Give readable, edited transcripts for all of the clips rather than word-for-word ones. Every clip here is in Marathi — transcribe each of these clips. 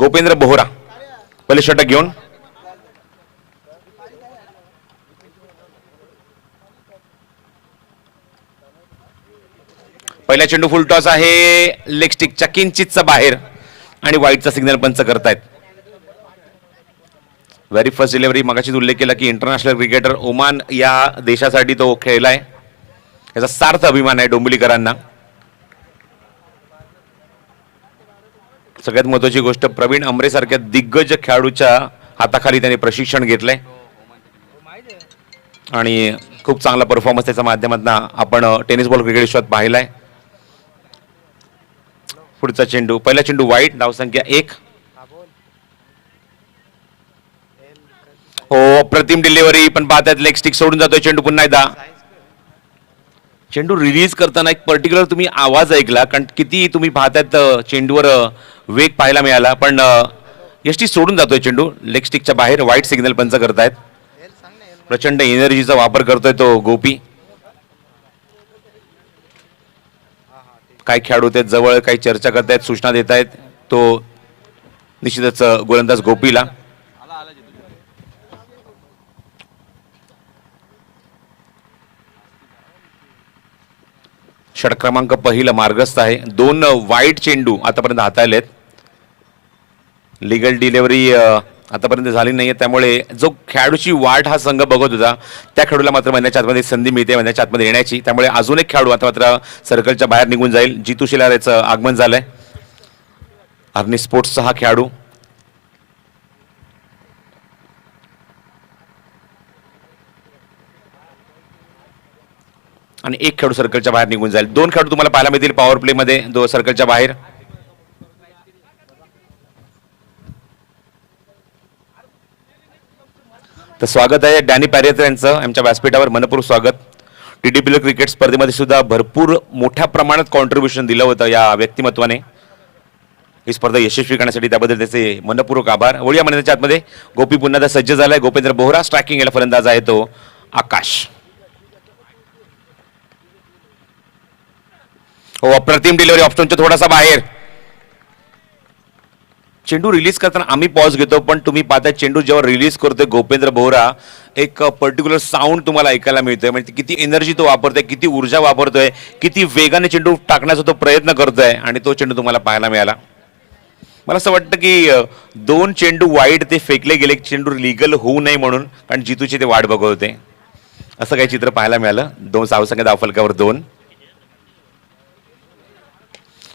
गोपेंद्र बोहरा पहिले षटक घेऊन पहिला चेंडू फुल टॉस आहे, लेग स्टिकच्या किंचितचा बाहेर आणि वाईटचा सिग्नल पंच करतायत. व्हेरी फर्स्ट डिलिव्हरी मगाशीच उल्लेख केला की इंटरनॅशनल क्रिकेटर ओमान या देशासाठी तो खेळलाय, याचा सार्थ अभिमान आहे डोंबिवलीकरांना. सगळ्यात महत्वाची गोष्ट प्रवीण अमरे सारख्या दिग्गज खेळाडूच्या हाताखाली त्याने प्रशिक्षण घेतलंय आणि खूप चांगला परफॉर्मन्स त्याच्या माध्यमातून आपण टेनिस बॉल क्रिकेट विश्वात पाहिलाय. पुढचा चेंडू, पहिला चेंडू वाईट, धावसंख्या 1. हो, प्रतिम डिलिव्हरी पण पाहतात लेग स्टिक सोडून जातोय चेंडू. पुन्हा एकदा चेंडू रिलीज करताना एक पर्टिक्युलर तुम्ही आवाज ऐकला, कारण किती तुम्ही पाहतात चेंडूवर वेग पाहायला मिळाला, पण यष्टी सोडून जातोय चेंडू लेग स्टिकच्या बाहेर. वाईट सिग्नल पंच करतायत. प्रचंड एनर्जीचा वापर करतोय तो गोपी. काही खेळाडू आहेत जवळ, काही चर्चा करतायत, सूचना देत आहेत. तो निश्चितच गोलंदाज गोपीला षटक क्रमांक पहिला मार्गस्थ आहे. 2 वाईट चेंडू आतापर्यंत हाताळलेत. लिगल डिलिव्हरी आतापर्यंत झाली नाहीये, त्यामुळे जो खेळाडूची वाट हा संघ बघत होता त्या खेळाडूला मात्र मैदानाच्या आतमध्ये संधी मिळते मैदानाच्या आतमध्ये येण्याची. त्यामुळे अजून एक खेळाडू आता मात्र सर्कलच्या बाहेर निघून जाईल. जितू शिलार याचं आगमन झालंय. आर्नी स्पोर्ट्सचा हा खेळाडू. आणि एक खेळाडू सर्कलच्या बाहेर निघून जाईल. 2 खेळाडू तुम्हाला पाहायला मिळतील पॉवर प्ले मध्ये सर्कलच्या बाहेर. तर स्वागत आहे डॅनी पॅरियर यांचं आमच्या व्यासपीठावर. मनपूर्वक स्वागत. TDPL क्रिकेट स्पर्धेमध्ये सुद्धा भरपूर मोठ्या प्रमाणात कॉन्ट्रीब्युशन दिलं होतं या व्यक्तिमत्वाने. ही स्पर्धा यशस्वी करण्यासाठी त्याबद्दल त्याचे मनपूर्वक आभार. वळूया मैदानाच्या आतमध्ये. गोपी पुन्हा सज्ज झालाय. गोपेंद्र बोहरा स्ट्रायकिंग याला फलंदाज आहे तो आकाश. हो, अप्रतिम डिलिव्हरी ऑप्शनच्या थोडासा बाहेर. चेंडू रिलीज करताना आम्ही पॉज घेतो, पण तुम्ही पाहता चेंडू जेव्हा रिलीज करतोय गोपेंद्र बोहरा एक पर्टिक्युलर साऊंड तुम्हाला ऐकायला मिळतोय. म्हणजे किती एनर्जी तो वापरतोय, किती ऊर्जा वापरतोय, किती वेगाने चेंडू टाकण्याचा तो प्रयत्न करतोय आणि तो चेंडू तुम्हाला पाहायला मिळाला. मला असं वाटतं की 2 चेंडू वाईट ते फेकले गेले चेंडू लिगल होऊ नये म्हणून, कारण जितूची ते वाट बघत होते. असं काही चित्र पाहायला मिळालं. 2 धावसंख्या धावफलकावर 2.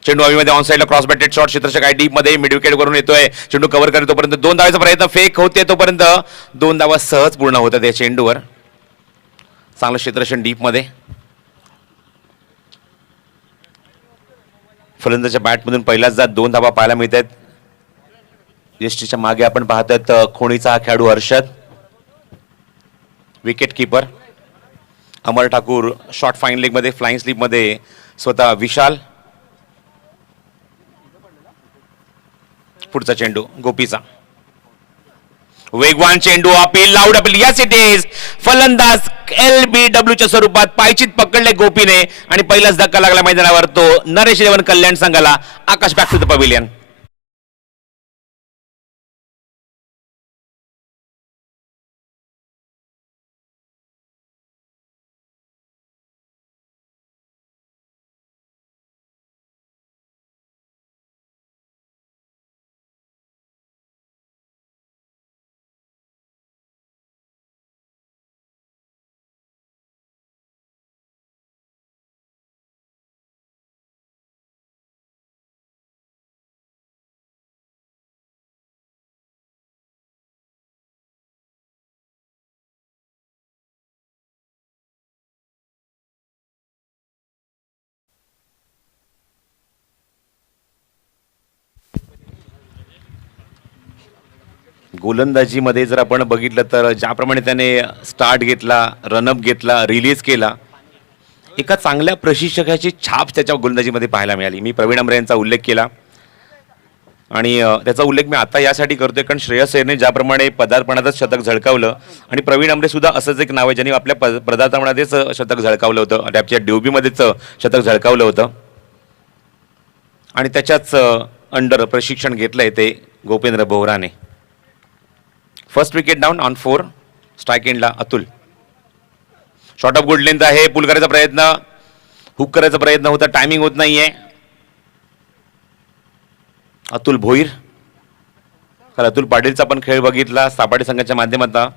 चेंडू हवेमध्ये ऑन साइडला क्रॉस बॅटेड शॉट क्षेत्रच्या काही डीप मध्ये मिड विकेट करून येतोय. चेंडू कव्हर करतो तोपर्यंत 2 धावाचा प्रयत्न फेक होते, तोपर्यंत 2 धावा सहज पूर्ण होतात या चेंडूवर. चांगलं क्षेत्ररक्षण डीप मध्ये. फलंदाच्या बॅटमधून पहिलाच जात 2 धावा पाहायला मिळत आहेत. यष्टीच्या मागे आपण पाहतोय खोणीचा हा खेळाडू हर्षद, विकेट किपर. अमर ठाकूर शॉर्ट फाईन लेग मध्ये, फ्लाइंग स्लिप मध्ये स्वतः विशाल. पुढचा चेंडू गोपीचा, वेगवान चेंडू appeal loud appeal. Yes it is. फलंदाज LBW च्या स्वरूपात पायचीत पकडले गोपीने आणि पहिलाच धक्का लागला मैदानावर तो नरेश इलेव्हन कल्याण संघाला. आकाश बॅक टू द पवेलियन. गोलंदाजीमध्ये जर आपण बघितलं तर ज्याप्रमाणे त्याने स्टार्ट घेतला, रनअप घेतला, रिलीज केला, एका चांगल्या प्रशिक्षकाची छाप त्याच्या गोलंदाजीमध्ये पाहायला मिळाली. मी प्रवीण अमरे यांचा उल्लेख केला आणि त्याचा उल्लेख मी आता यासाठी करतोय कारण श्रेयस अय्यरने ज्याप्रमाणे पदार्पणातच शतक झळकावलं आणि प्रवीण अमरे सुद्धा असंच एक नाव आहे ज्यांनी आपल्या पदार्पणामध्येच शतक झळकावलं होतं, त्याच्या ड्युबीमध्येच शतक झळकावलं होतं आणि त्याच्याच अंडर प्रशिक्षण घेतलंय ते गोपेंद्र बोहराने. First wicket down on 4. Strike एंडला Atul. Short of good length आहे. पुल करायचा प्रयत्न, हुक करायचा प्रयत्न होता, टायमिंग होत नाहीये. अतुल भोईर. काल अतुल पाटीलचा पण खेळ बघितला सापाडी संघाच्या माध्यमातून.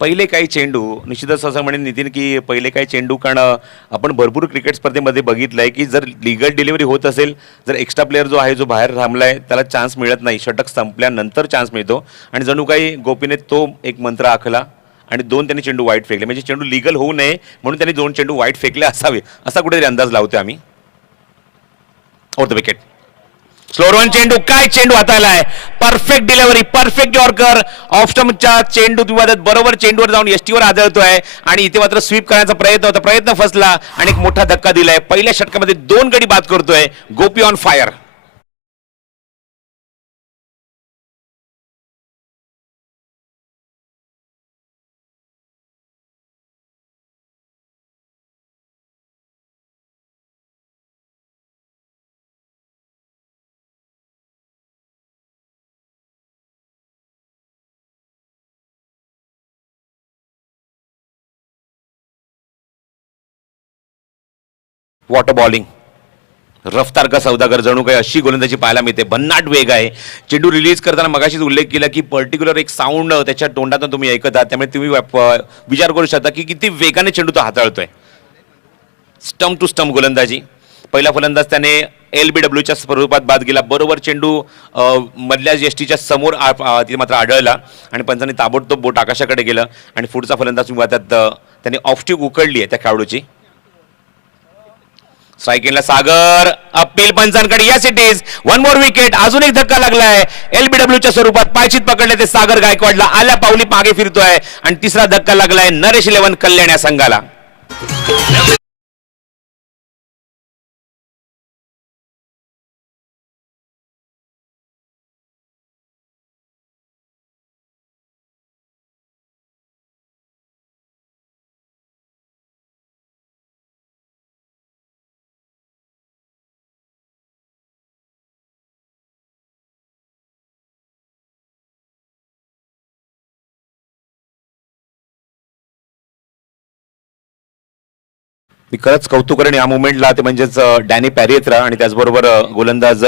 पहिले काही चेंडू निश्चितच असं म्हणेन नितीन की पहिले काही चेंडू, कारण आपण भरपूर क्रिकेट स्पर्धेमध्ये बघितलंय की जर लिगल डिलिव्हरी होत असेल, जर एक्स्ट्रा प्लेअर जो आहे जो बाहेर थांबलाय त्याला चान्स मिळत नाही, षटक संपल्यानंतर चान्स मिळतो. आणि जणू काही गोपीने तो एक मंत्र आखला आणि 2 त्यांनी चेंडू वाईट फेकले, म्हणजे चेंडू लिगल होऊ नये म्हणून त्यांनी 2 चेंडू वाईट फेकले असावे असा कुठेतरी अंदाज लावतोय आम्ही. Over the wicket. Slower one चेंडू, काय चेंडू हाताला आहे. Perfect delivery, perfect yorker. Off स्टंपच्या चेंडू विवादात बरोबर चेंडूवर जाऊन एसटीवर आदळतोय आणि इथे मात्र स्वीप करण्याचा प्रयत्न होता, प्रयत्न फसला आणि एक मोठा धक्का दिलाय. पहिल्या षटकामध्ये 2 गडी बाद करतोय गोपी ऑन फायर. वॉटर बॉलिंग, रफ्तार का सौदागर, जणू काही अशी गोलंदाजी पाहायला मिळते. भन्नाट वेग आहे. चेंडू रिलीज करताना मगाशीच उल्लेख केला की पर्टिक्युलर एक साऊंड त्याच्या तोंडातून तुम्ही ऐकत आहात, त्यामुळे तुम्ही विचार करू शकता की किती वेगाने चेंडू तो हाताळतोय. स्टंप टू स्टंप गोलंदाजी. पहिला फलंदाज त्याने LBWच्या स्वरूपात बाद गेला. बरोबर चेंडू मधल्या एसटीच्या समोर तिथे मात्र आढळला आणि पंचांनी ताबडतोब बोट आकाशाकडे गेलं आणि पुढचा फलंदाज विवादात त्याने ऑफस्टिक उकडली आहे त्या खेळाडूची. स्ट्राईक एंडला सागर. अपील पंचांकडे. Yes it is 1 more wicket. अजून एक धक्का लागलाय. LBWच्या स्वरूपात पायचीत पकडले ते सागर गायकवाडला आल्या पावली मागे फिरतोय आणि तिसरा धक्का लागलाय नरेश 11 कल्याण या संघाला. मी खरंच कौतुक करेन या मुवमेंटला, ते म्हणजेच डॅनी पॅरिएत्रा आणि त्याचबरोबर गोलंदाज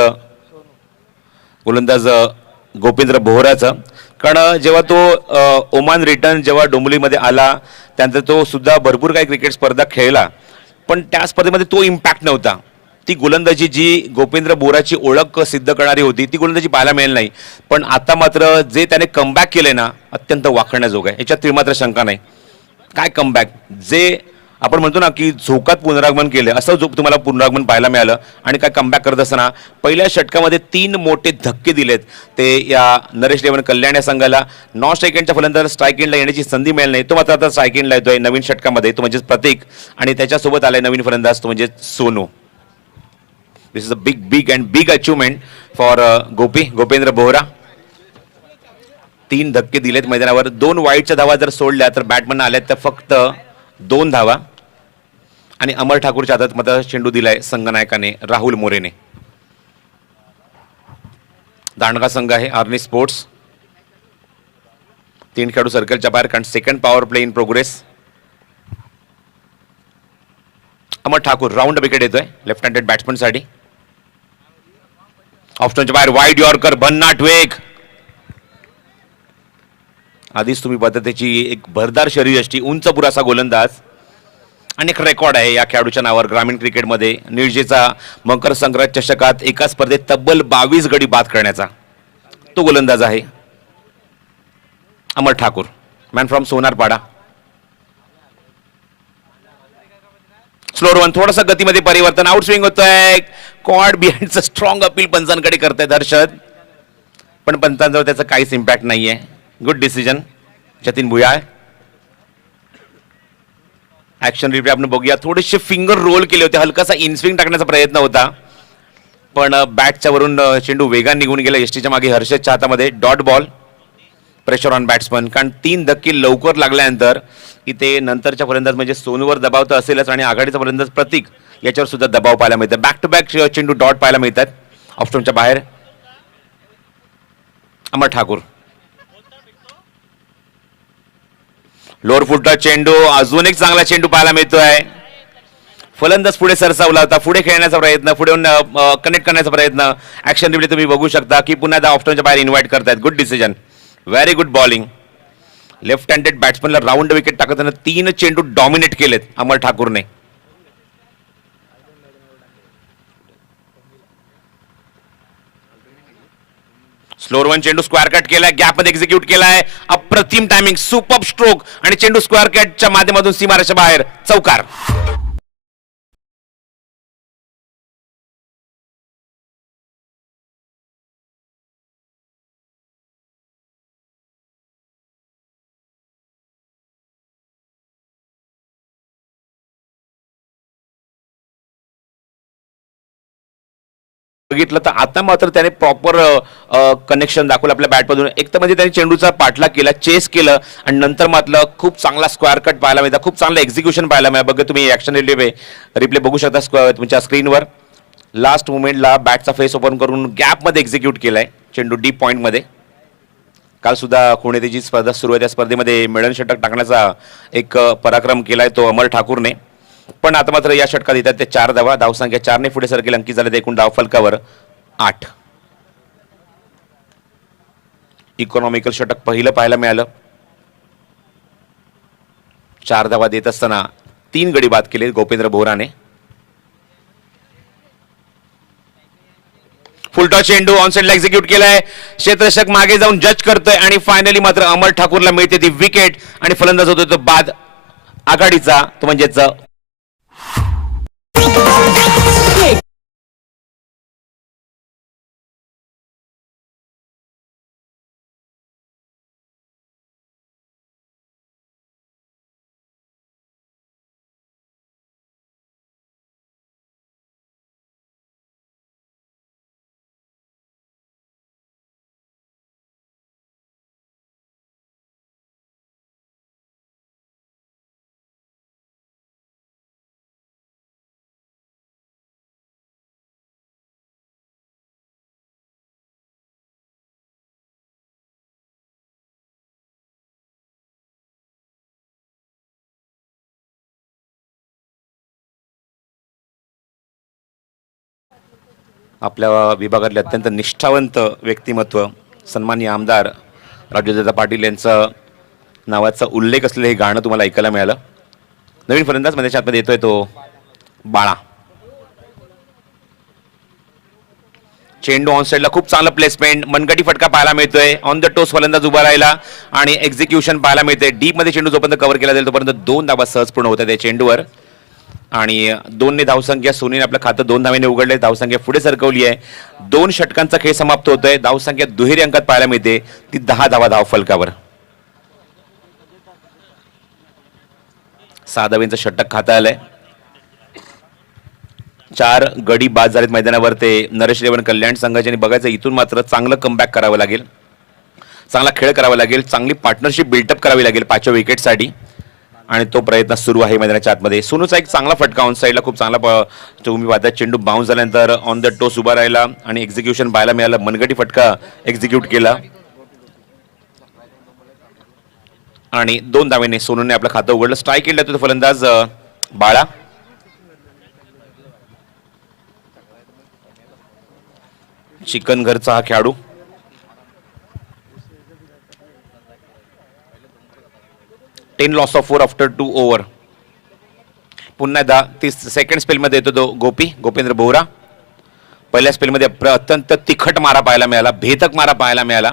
गोपेंद्र बोहराचं. कारण जेव्हा तो ओमान रिटर्न जेव्हा डोंबिवलीमध्ये आला त्यानंतर तो सुद्धा भरपूर काही क्रिकेट स्पर्धा खेळला, पण त्या स्पर्धेमध्ये तो इम्पॅक्ट नव्हता. ती गोलंदाजी जी गोपेंद्र बोहराची ओळख सिद्ध करणारी होती ती गोलंदाजी पाहायला मिळेल नाही. पण आता मात्र जे त्याने कमबॅक केले ना, अत्यंत वाखाणण्याजोग आहे, याच्यात मात्र शंका नाही. काय कमबॅक, जे आपण म्हणतो ना की झोकात पुनरागमन केलं असं तुम्हाला पुनरागमन पाहायला मिळालं. आणि काय कमबॅक करत असताना पहिल्या षटकामध्ये 3 मोठे धक्के दिलेत ते या नरेश 11 कल्याण या संघाला. नॉन स्ट्राईक एंडच्या फलंदाज स्ट्राईक एंडला येण्याची संधी मिळाली नाही, तो मात्र आता स्ट्राईक एंडला येतोय नवीन षटकामध्ये, तो म्हणजे प्रतीक. आणि त्याच्यासोबत आलाय नवीन फलंदाज, तो म्हणजे Sonu. This is a big and big achievement for Gopendra Bohra. 3 धक्के दिलेत मैदानावर. 2 वाईटच्या धावा जर सोडल्या तर बॅटमन आल्यात तर फक्त 2 धावा. आणि अमर ठाकूरच्या हातात मात्र चेंडू दिलाय संघनायकाने राहुल मोरेने. दांडगा संघ आहे आर्नी स्पोर्ट्स. 3 खेळाडू सर्कलच्या बाहेर, कारण second power play in progress. Amar Thakur round wicket येतोय लेफ्ट हँडेड बॅट्समन साठी. ऑप्शनच्या बाहेर वाईड यॉर्कर, भन्नाट वेग. आधीच तुम्ही पाहता त्याची एक भरदार शरीरयष्टी, उंच पुरासा गोलंदाज. अनेक रेकॉर्ड आहे या खेळाडूच्या नावावर ग्रामीण क्रिकेटमध्ये. निळजेचा मकर संक्रांत चषकात एका स्पर्धेत तब्बल 22 गडी बाद करण्याचा तो गोलंदाज आहे Amar Thakur, man from Sonarpada. Slower one, थोडासा गतीमध्ये परिवर्तन, आउट स्विंग होतोय. कॉड बिहाइंडचं स्ट्रॉंग अपील पंचांकडे करतायत हर्षद, पण पंचांजवळ त्याचा काहीच इम्पॅक्ट नाहीये. Good decision Jatin Bhuyal. Action replay आपण बघूया. थोडेसे फिंगर रोल केले होते, हलकासा इनस्विंग टाकण्याचा प्रयत्न होता, पण बॅटच्या वरून चेंडू वेगाने निघून गेला एसटीच्या मागे. हर्षदच्या हातामध्ये dot ball. Pressure on batsman, कारण 3 धक्के लवकर लागल्यानंतर इथे नंतरच्या फलंदाज म्हणजे सोनूवर दबाव तर असेलच आणि आघाडीचा फलंदाज प्रतीक याच्यावर सुद्धा दबाव पाहायला मिळतात. बॅक टू बॅक चेंडू डॉट पाहायला मिळतात. ऑफस्टॉपच्या बाहेर अमर ठाकूर. लोअर फुटचा चेंडू, अजून एक चांगला चेंडू पाहायला मिळतोय. फलंदाज पुढे सरसावला होता, पुढे खेळण्याचा प्रयत्न, पुढे कनेक्ट करण्याचा प्रयत्न. ऍक्शन रिप्ले तुम्ही बघू शकता की पुन्हा ऑफस्टॉपच्या बाहेर इन्व्हाइट करतायत. Good decision, very good bowling. Left handed बॅट्समनला राऊंड विकेट टाकताना 3 चेंडू डॉमिनेट केलेत अमर ठाकूरने. स्लोअर वन चेंडू स्क्वेअर कट केलाय, गॅप मध्ये एक्झिक्यूट केलाय. अप्रतिम टायमिंग, सुपर स्ट्रोक आणि चेंडू स्क्वेअर कटच्या माध्यमातून सीमारेषा बाहेर, चौकार. बघितलं तर आता मात्र त्याने प्रॉपर कनेक्शन दाखवलं आपल्या बॅटमधून. एक तर म्हणजे त्याने चेंडूचा पाठलाग केला, चेस केलं आणि नंतर मात्र खूप चांगला स्क्वेअर कट पाहायला मिळतं, खूप चांगलं एक्झिक्युशन पाहायला मिळतं. बघा तुम्ही ऍक्शन रिप्ले बघू शकता तुमच्या स्क्रीनवर. लास्ट मुमेंटला बॅटचा फेस ओपन करून गॅपमध्ये एक्झिक्यूट केलाय चेंडू डीप पॉईंटमध्ये. काल सुद्धा कोणीतरी स्पर्धा सुरू आहे त्या स्पर्धेमध्ये मिळन षटक टाकण्याचा एक पराक्रम केलाय तो अमर ठाकूरने. पण आता मात्र या षटकात येतात ते 4 धावा. धावसंख्या 4 ने पुढे सरकेल, अंकित झाले एकूण धाव फलकावर 8. इकॉनॉमिकल षटक पहिलं पाहायला मिळालं. 4 धावा देत असताना 3 गडी बाद केले गोपेंद्र बोहराने. फुलटॉस चेंडू ऑनसाइडला एक्झिक्यूट केलाय. क्षेत्ररक्षक मागे जाऊन जज करतोय आणि फायनली मात्र अमर ठाकूरला मिळते ती विकेट आणि फलंदाज होतो तो बाद आघाडीचा, तो म्हणजेच आपल्या विभागातले अत्यंत निष्ठावंत व्यक्तिमत्व सन्माननीय आमदार राजूदादा पाटील यांचं नावाचा उल्लेख असलेलं हे गाणं तुम्हाला ऐकायला मिळालं. नवीन फलंदाज मध्ये आतमध्ये येतोय तो बाळा. चेंडू ऑन साइडला खूप चांगलं प्लेसमेंट, मनगटी फटका पाहायला मिळतोय. ऑन द टोस फलंदाज उभा राहिला आणि एक्झिक्युशन पाहायला मिळते. डीप मध्ये चेंडू जोपर्यंत कव्हर केला जाईल तोपर्यंत 2 धावा सहज पूर्ण होत्या त्या चेंडूवर. आणि 2 ने धावसंख्या, सोनीने आपलं खातं 2 धावेने उघडले, धावसंख्या पुढे सरकवली आहे. 2 षटकांचा खेळ समाप्त होतोय. धावसंख्या दुहेरी अंकात पाहायला मिळते ती 10 धावा धाव फलकावर. 6 धावेंचं षटक खाता आलंय. 4 गडी बाद झालेत मैदानावर ते नरेश रेवण कल्याण संघाचे. बघायचं इथून मात्र चांगलं कमबॅक करावं लागेल, चांगला खेळ करावा लागेल, चांगली पार्टनरशिप बिल्टअप करावी लागेल 5व्या विकेटसाठी आणि तो प्रयत्न सुरू आहे मैदानाच्या आतमध्ये. सोनूचा एक चांगला फटका ऑन साईडला, खूप चांगला तुम्ही पाहता चेंडू बाउन्स झाल्यानंतर ऑन द टोस उभा राहिला आणि एक्झिक्युशन पाहायला मिळालं. मनगटी फटका एक्झिक्यूट केला आणि 2 धावेने सोनूने आपलं खातं उघडलं. स्ट्राईक केलं तो फलंदाज बाळा. चिकनघरचा हा खेळाडू. Ten loss of 4 after 2 over. पुन्हा एकदा सेकंड स्पेलमध्ये येतो तो गोपेंद्र बोहरा. पहिल्या स्पेलमध्ये अत्यंत तिखट मारा पाहायला मिळाला, भेदक मारा पाहायला मिळाला.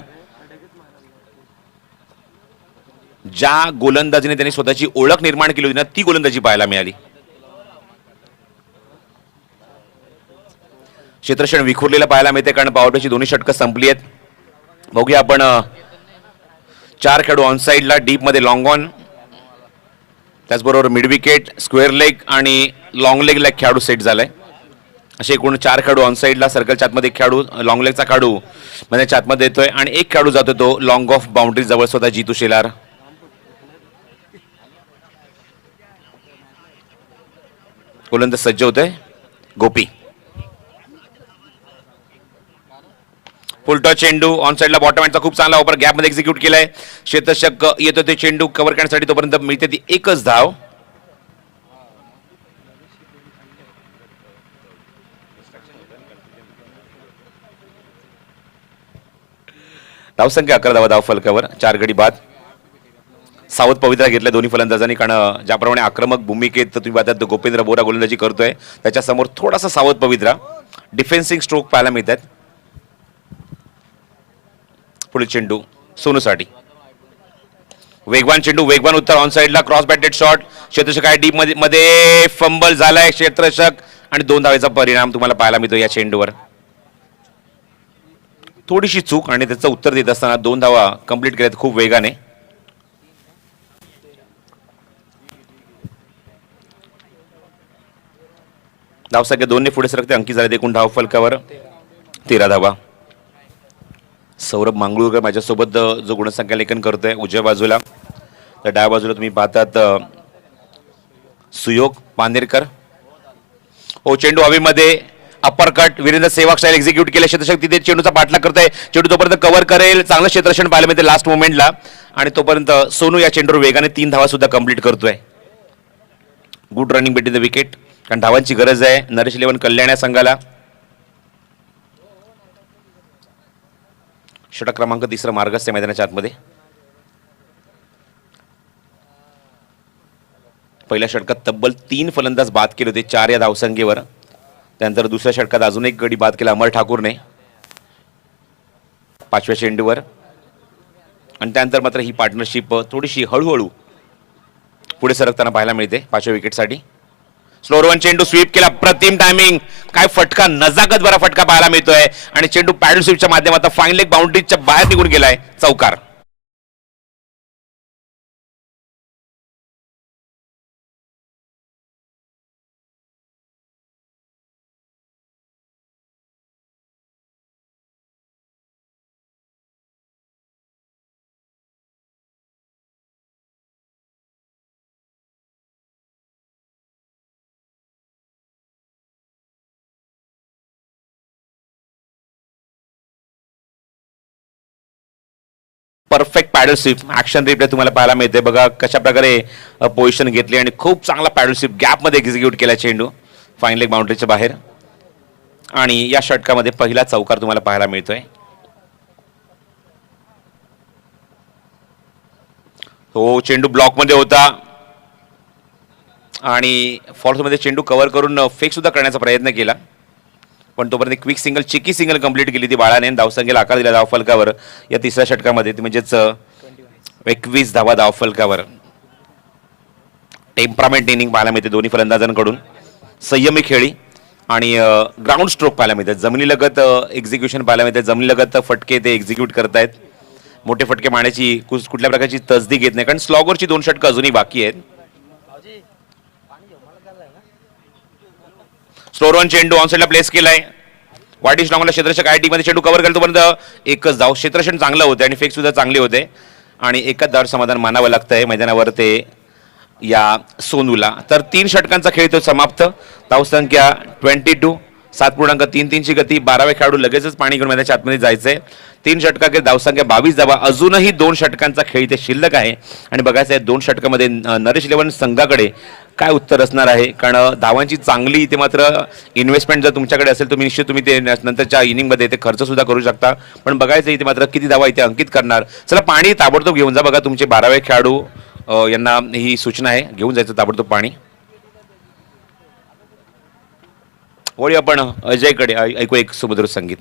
ज्या गोलंदाजीने त्यांनी स्वतःची ओळख निर्माण केली होती ना ती गोलंदाजी पाहायला मिळाली. क्षेत्रक्षण विखुरलेला पाहायला मिळते कारण पॉवरप्लेची दोन्ही षटकं संपली आहेत. बघूया आपण 4 खेळाडू ऑन साइडला, डीप मध्ये लॉंग ऑन, त्याचबरोबर मिड विकेट, स्क्वेअर लेग आणि लॉंग लेगला एक खेळाडू सेट झालाय. असे एकूण 4 खेळाडू ऑन साइडला, सर्कलच्या आतमध्ये एक खेळाडू लॉंग लेगचा खेळाडू म्हणजे आतमध्ये येतोय आणि एक खेळाडू जातो तो लॉंग ऑफ बाउंड्री जवळ स्वतः जीतू शेलार. गोलंदाज सज्ज होतोय गोपी. फुलटॉस चेंडू ऑन साईडला बॉटम हँडचा खूप चांगला वापर गॅपमध्ये एक्झिक्यूट केलाय. क्षेत्ररक्षक येतो ते चेंडू कव्हर करण्यासाठी, तोपर्यंत मिळते ती एकच धाव. धावसंख्या 11 धावा धाव फलकावर, 4 गडी बाद. सावध पवित्रा घेतल्या दोन्ही फलंदाजांनी, कारण ज्याप्रमाणे आक्रमक भूमिकेत तुम्ही पाहतात गोपेंद्र बोरा गोलंदाजी करतोय, त्याच्यासमोर थोडासा सावध पवित्रा. डिफेन्सिंग स्ट्रोक पाहायला मिळतात. पुढील चेंडू सोनूसाठी, वेगवान चेंडू, वेगवान उत्तर ऑन साईडला, क्रॉस बॅटेड शॉट. क्षेत्ररक्षक आहे डीप मध्ये फंबल झालाय क्षेत्ररक्षक, आणि 2 धावेचा परिणाम तुम्हाला पाहायला मिळतो या चेंडूवर. थोडीशी चूक आणि त्याचं उत्तर देत असताना 2 धावा कंप्लीट केल्यात खूप वेगाने. धावसंख्या 2 ने पुढे सरकते, अंकी झाले एकूण धाव फलकावर 13 धावा. सौरभ मांगळूरकर माझ्यासोबत जो गुणसंख्या लेखन करतोय उजव्या बाजूला, तर डाव्या बाजूला तुम्ही पाहतात सुयोग पांदेरकर. हो, चेंडू हवेमध्ये uppercut, Virendra Sehwag style execute केले. क्षेत्ररक्षक तिथे चेंडूचा पाठलाग करताय, चेंडू तोपर्यंत कव्हर करेल, चांगलं क्षेत्ररक्षण पाहायला मिळते लास्ट मोमेंटला, आणि तोपर्यंत सोनू या चेंडूवर वेगाने 3 धावा सुद्धा कंप्लीट करतोय. Good running between the wicket, कारण धावांची गरज आहे नरेश 11 कल्याण या संघाला. षटक क्रमांक 3 मार्गस्थ मैदानाच्या आतमध्ये. पहिल्या षटकात तब्बल 3 फलंदाज बाद केले होते 4 या धावसंख्येवर. त्यानंतर दुसऱ्या षटकात अजून एक गडी बाद केला अमर ठाकूरने 5व्या चेंडूवर, आणि त्यानंतर मात्र ही पार्टनरशिप थोडीशी हळूहळू पुढे सरकताना पाहायला मिळते 5व्या विकेटसाठी. स्लोअर वन चेंडू स्वीप केला, प्रतिम टायमिंग, काय फटका, नजाकत बरा फटका पाहायला मिळतोय, आणि चेंडू पॅडल स्वीपच्या माध्यमातून फाईन लेग बाउंड्रीच्या बाहेर निघून गेलाय, चौकार. Perfect paddle sweep action replay तुम्हाला पाहायला मिळते. बघा कशा प्रकारे पोझिशन घेतली आणि खूप चांगला पॅडल स्वीप गॅपमध्ये एक्झिक्यूट केला चेंडू फाईन लेग बाउंड्रीच्या बाहेर, आणि या षटकामध्ये पहिला चौकार तुम्हाला पाहायला मिळतोय. हो, चेंडू ब्लॉकमध्ये होता आणि फॉल्समध्ये चेंडू कव्हर करून फेक सुद्धा करण्याचा प्रयत्न केला, पण तोपर्यंत क्विक सिंगल, चिकी सिंगल कंप्लीट केली ती बाळाने. धावसंख्येला आकार दिला धावफलकावर या तिसऱ्या षटकामध्ये, म्हणजेच 21 धावा धावफलकावर. टेम्परामेंट इनिंग पाहायला मिळते दोन्ही फलंदाजांकडून, संयमी खेळी आणि ग्राउंड स्ट्रोक पाहायला मिळतात, जमिनीलगत एक्झिक्युशन पाहायला मिळते, जमिनीलगत फटके ते एक्झिक्यूट करतायत. मोठे फटके मारण्याची कुठल्या प्रकारची तसदी घेत नाही, कारण स्लॉगरची 2 षटकं अजूनही बाकी आहेत. स्लोअर वन चेंडू ऑन साईडला प्लेस केलाय, वाईट स्ट्रॉंगला क्षेत्ररक्षक आय टी मध्ये चेंडू कव्हर केला, तोपर्यंत एकच धाव. क्षेत्ररक्षण चांगलं होते आणि फेक सुद्धा चांगले होते, आणि एकच धाव समाधान मानावं लागतंय मैदानावर ते या सोनूला. तर 3 षटकांचा खेळ तो समाप्त. धावसंख्या 22, 7.33 ची गती. 12वे खेळाडू लगेचच पाणी घेऊन मैदानाच्या आतमध्ये जायचंय. 3 षटकांमध्ये धावसंख्या 22 धावा. अजूनही 2 षटकांचा खेळ इथे शिल्लक आहे, आणि बघायचं आहे 2 षटकामध्ये नरेश 11 संघाकडे काय उत्तर असणार आहे, कारण धावांची चांगली इथे मात्र इन्व्हेस्टमेंट जर तुमच्याकडे असेल तुम्ही निश्चित तुम्ही ते नंतरच्या इनिंगमध्ये ते खर्च सुद्धा करू शकता, पण बघायचं इथे मात्र किती धावा इथे अंकित करणार. चला पाणी ताबडतोब घेऊन जा. बघा तुमचे 12वे खेळाडू यांना ही सूचना आहे, घेऊन जायचं ताबडतोब पाणी. वळी आपण अजयकडे, ऐकू एक सुमधुर संगीत.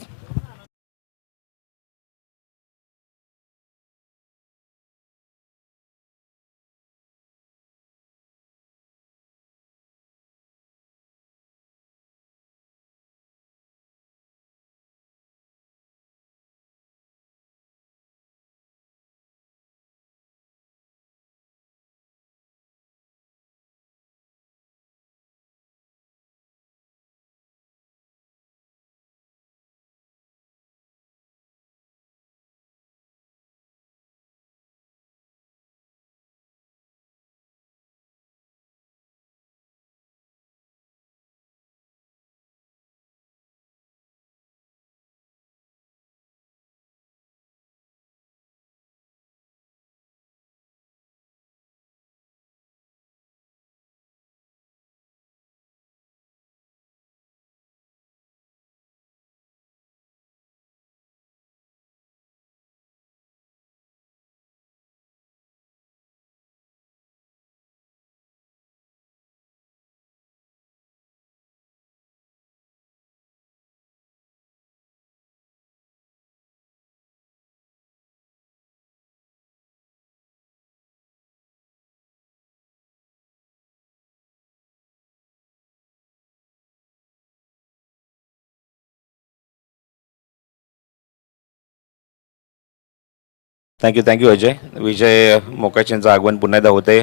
थँक्यू अजय. विजय मोकाच यांचं आगमन पुन्हा एकदा होते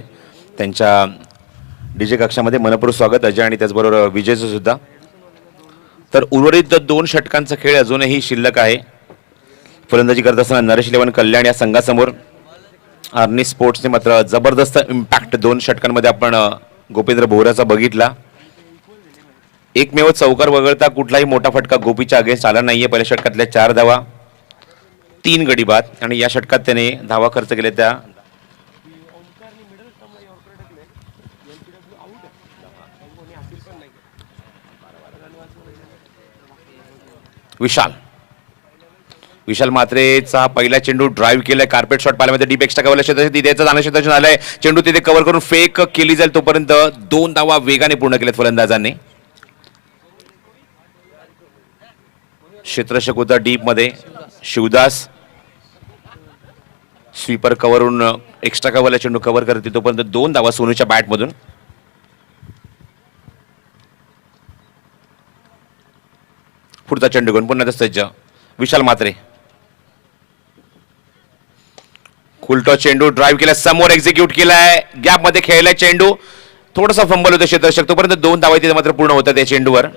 त्यांच्या डीजे कक्षामध्ये. मनपूर्वक स्वागत अजय आणि त्याचबरोबर विजयचं सुद्धा. तर उर्वरित 2 षटकांचा खेळ अजूनही शिल्लक आहे. फलंदाजी करत असताना नरेश इलेव्हन कल्याण या संघासमोर आर्नी स्पोर्ट्सने मात्र जबरदस्त इम्पॅक्ट 2 षटकांमध्ये आपण गोपेंद्र बोहराचा बघितला. एकमेव चौकार वगळता कुठलाही मोठा फटका गोपीच्या अगेन्स्ट आला नाहीये. पहिल्या षटकातल्या 4 धावा, 3 गडी बाद आणि या षटकात त्याने धावा खर्च केल्या त्या विशाल मात्रेचा पहिला चेंडू ड्राईव्ह केलाय. कार्पेट शॉट पाहिल्यामध्ये डीप एक्स्ट्रा कव्हरला क्षेत्रात तिथेचा जाणं क्षेत्रात झालाय. चेंडू तिथे कव्हर करून फेक केली जाईल तोपर्यंत 2 धावा वेगाने पूर्ण केल्यात फलंदाजांनी. क्षेत्ररक्षक होता डीप मध्ये शिवदास. स्वीपर कव्हरून एक्स्ट्रा कव्हरला चेंडू कव्हर करते तोपर्यंत 2 धावा सोनूच्या बॅटमधून. पुढचा चेंडू घेऊन पुन्हा सज्ज विशाल मात्रे. उलटा चेंडू ड्राईव्ह केला, समोर एक्झिक्यूट केलाय, गॅप मध्ये खेळलाय चेंडू. थोडासा फंबल होतं क्षेत्ररक्षक तोपर्यंत 2 धावा तिथे मात्र पूर्ण होतात त्या चेंडूवर.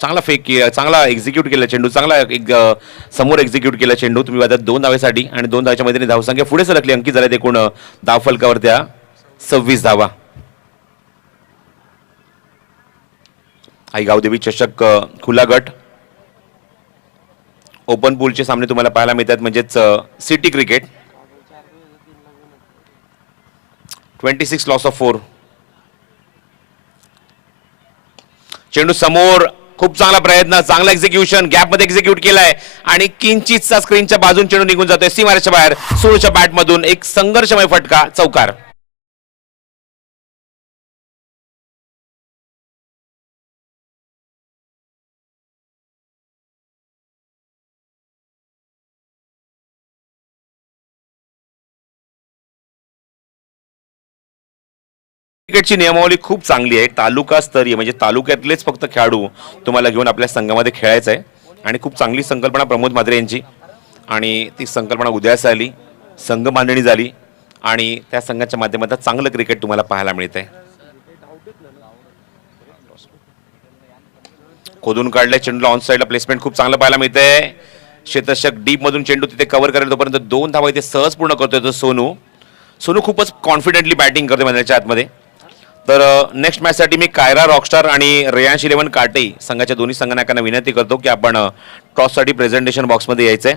चांगला फेक केला, चांगला एक्झिक्यूट केला चेंडू, चांगला एक समोर एक्झिक्यूट केला चेंडू. तुम्ही बघा 2 धावेसाठी आणि 2 धावाच्या मैदानी धावसंख्या पुढे सरकली. अंकित झाले एकूण धावफलकावर त्या 26 धावा. आई गावदेवी चषक खुला गट ओपन पूलचे सामने तुम्हाला पाहायला मिळतात म्हणजेच सिटी क्रिकेट. 26 loss of 4. चेंडू समोर, खूप चांगला प्रयत्न, चांगला एक्झिक्युशन, गॅप मध्ये एक्झिक्यूट केलाय आणि किंचितचा स्क्रीनच्या बाजून चेंडू निघून जातोय सीमारेच्या बाहेर. सोनूच्या बॅटमधून एक संघर्षमय फटका, चौकार. क्रिकेटची नियमावली खूप चांगली आहे. तालुका स्तरीय म्हणजे तालुक्यातलेच फक्त खेळाडू तुम्हाला घेऊन आपल्या संघामध्ये खेळायचं आहे आणि खूप चांगली संकल्पना प्रमोद म्हात्रे यांची. आणि ती संकल्पना उदयास आली, संघ बांधणी झाली आणि त्या संघाच्या माध्यमातून चांगलं क्रिकेट तुम्हाला पाहायला मिळतंय. खोदून काढलाय चेंडूला, ऑन साईडला प्लेसमेंट खूप चांगलं पाहायला मिळतंय. क्षेत्ररक्षक डीप मधून चेंडू तिथे कव्हर करेल तोपर्यंत 2 धावा इथे सहज पूर्ण करतोय तो सोनू खूपच कॉन्फिडेंटली बॅटिंग करतोय मैदानाच्या आतमध्ये. तर नेक्स्ट मॅचसाठी मी कायरा रॉकस्टार आणि रेयांश इलेव्हन काटे संघाच्या दोन्ही संघनायकांना विनंती करतो की आपण टॉससाठी प्रेझेंटेशन बॉक्समध्ये यायचंय.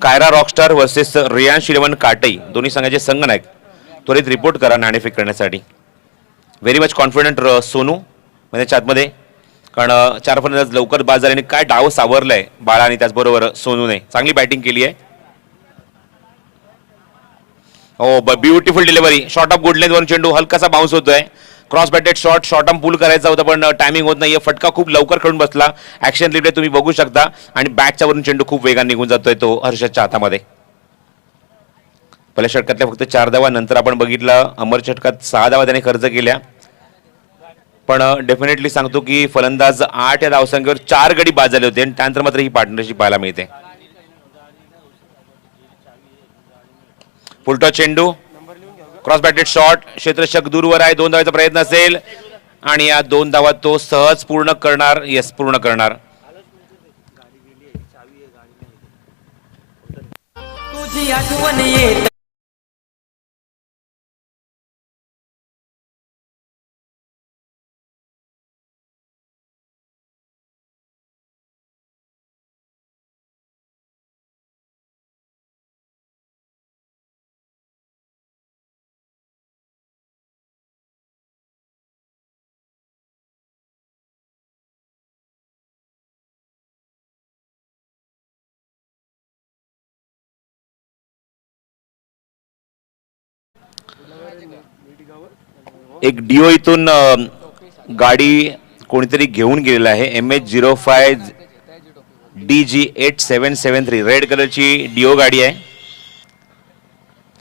Kaira rockstar versus Reyansh eleven काटे दोन्ही संघाचे संघनायक त्वरित रिपोर्ट करा नाणेफेक करण्यासाठी. व्हेरी मच कॉन्फिडंट सोनू मैदानाच्या आतमध्ये, कारण 4 फलंदाज लवकर बाद झाल्याने काय डाव सावरलाय बाळा आणि त्याचबरोबर सोनूने चांगली बॅटिंग केली आहे. हो, beautiful delivery, short of good length वरून चेंडू हलकासा बाउन्स होतोय. Cross batted shot, short arm pull करायचा होता पण टायमिंग होत नाहीये. फटका खूप लवकर खेळून बसला. ऍक्शन रिप्ले तुम्ही बघू शकता आणि बॅटच्या वरून चेंडू खूप वेगाने निघून जातोय तो हर्षदच्या हातामध्ये. पहिल्या षटकातल्या फक्त 4 धावा, नंतर आपण बघितलं अमर षटकात 6 धावा त्याने खर्च केल्या. पण डेफिनेटली सांगतो की फलंदाज 8 या धावसंख्येवर 4 गडी बाद झाले होते आणि त्यानंतर मात्र ही पार्टनरशिप पाहायला मिळते. फुलटॉस चेंडू, क्रॉस बॅटेड शॉट, क्षेत्ररक्षक दूरवर आहे. 2 धावाचा प्रयत्न असेल आणि या 2 धावा तो सहज पूर्ण करणार. यस, पूर्ण करणार. तुझी आठवण येत एक डिओ इथून गाडी कोणीतरी घेऊन गेलेला आहे. MH05 DG8773 रेड कलरची डिओ गाडी आहे.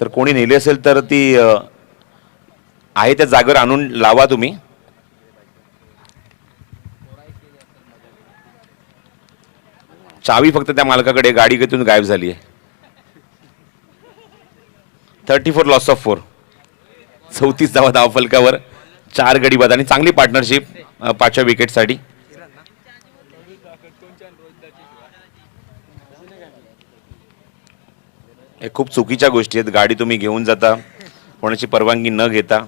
तर कोणी नेली असेल तर ती आहे त्या जागेवर आणून लावा तुम्ही. चावी फक्त त्या मालकाकडे, गाडी घेतून गायब झाली आहे. 34 लॉस ऑफ 4. 34 धावा धाव फलकावर, 4 गडी बाद आणि चांगली पार्टनरशिप 5व्या विकेटसाठी. हे खूप चुकीच्या गोष्टी आहेत. गाडी तुम्ही घेऊन जाता कोणाची परवानगी न घेता.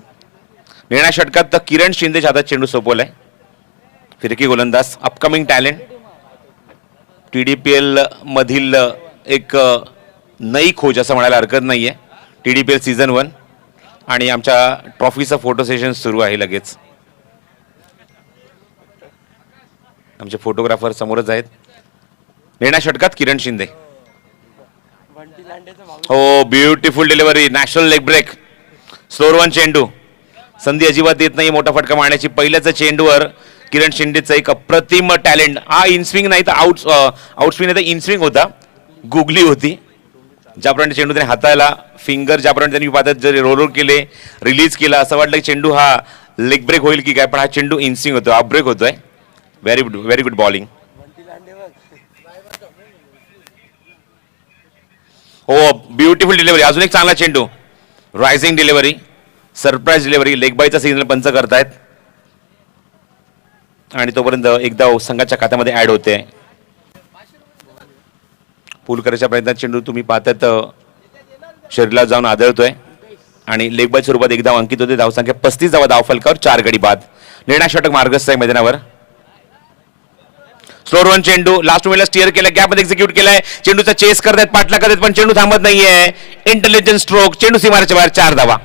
निर्णय षटकात तर किरण शिंदेच्या हातात चेंडू सोपवलाय. फिरकी गोलंदाज, अपकमिंग टॅलेंट, TDPL मधील एक नई खोज असं म्हणायला हरकत नाहीये. TDPL सीझन 1 आणि आमच्या ट्रॉफीचं फोटो सेशन सुरू आहे लगेच. आमचे फोटोग्राफर समोरच आहेत. निर्णय षटकात किरण शिंदे. हो, beautiful delivery, national leg break, slower one चेंडू. संधी अजिबात देत नाही मोठा फटका मारण्याची. पहिल्याच चेंडूवर किरण शिंदेचं एक अप्रतिम टॅलेंट. हा इनस्विंग नाही तर आउटस्विंग नाही तर इनस्विंग होता, गुगली होती. ज्याप्रमाणे चेंडू त्याने हाताला फिंगर ज्याप्रमाणे त्यांनी पाहतात जर रोल केले, रिलीज केला, असं वाटलं की चेंडू हा लेग ब्रेक होईल की काय, पण हा चेंडू इनस्विंग होतो, अप ब्रेक होतोय. Very good bowling. हो, ब्युटिफुल डिलिव्हरी, अजून एक चांगला चेंडू, rising delivery, surprise delivery. Leg बायचा सिग्नल पंच करतायत आणि तोपर्यंत एकदा संघाच्या खात्यामध्ये ऍड होते. पूल करायच्या प्रयत्नात चेंडू तुम्ही पाहतात शरीराला जाऊन आदळतोय आणि लेग बाय स्वरूपात एकदा अंकित होते. धावसंख्या 35 धावा धाव फलकावर, 4 गडी बाद. निर्णय षटक मार्गस्थ आहे मैदानावर. स्लोअर वन चेंडू लास्ट वेळेला स्टिअर केला, गॅप मध्ये एक्झिक्यूट केलाय. चेंडूचा चेस करतायत, पाठला करतायत, पण चेंडू थांबत नाहीये. इंटेलिजन्स स्ट्रोक, चेंडू सीमारेच्या बाहेर, 4 धावा.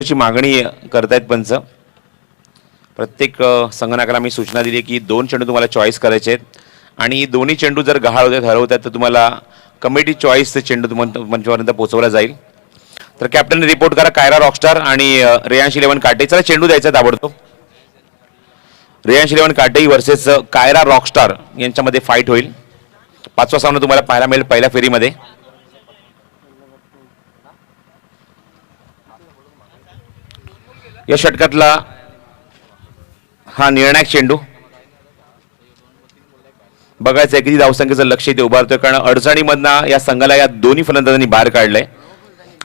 ची मागणी करतायत पंच. प्रत्येक संगणकाला मी सूचना दिली की 2 चेंडू तुम्हाला चॉईस करायचे आहेत आणि दोन्ही चेंडू जर गहाळ होतात, हरवतात तर तुम्हाला कमिटी चॉईसचे चेंडू मंचापर्यंत पोहोचवला जाईल. तर कॅप्टन रिपोर्ट करा, कायरा रॉकस्टार आणि रेयांश 11 काटे. चला चेंडू द्यायचा ताबडतोब. रेयांश 11 काटे वर्सेस कायरा रॉकस्टार यांच्यामध्ये फाईट होईल. 5वा सामना तुम्हाला पाहायला मिळेल पहिल्या फेरीमध्ये. या षटकातला हा निर्णायक चेंडू बघायचं आहे किती धावसंख्येचं लक्ष इथे उभारतोय, कारण अडचणीमधनं या संघाला या दोन्ही फलंदाजांनी बाहेर काढलंय.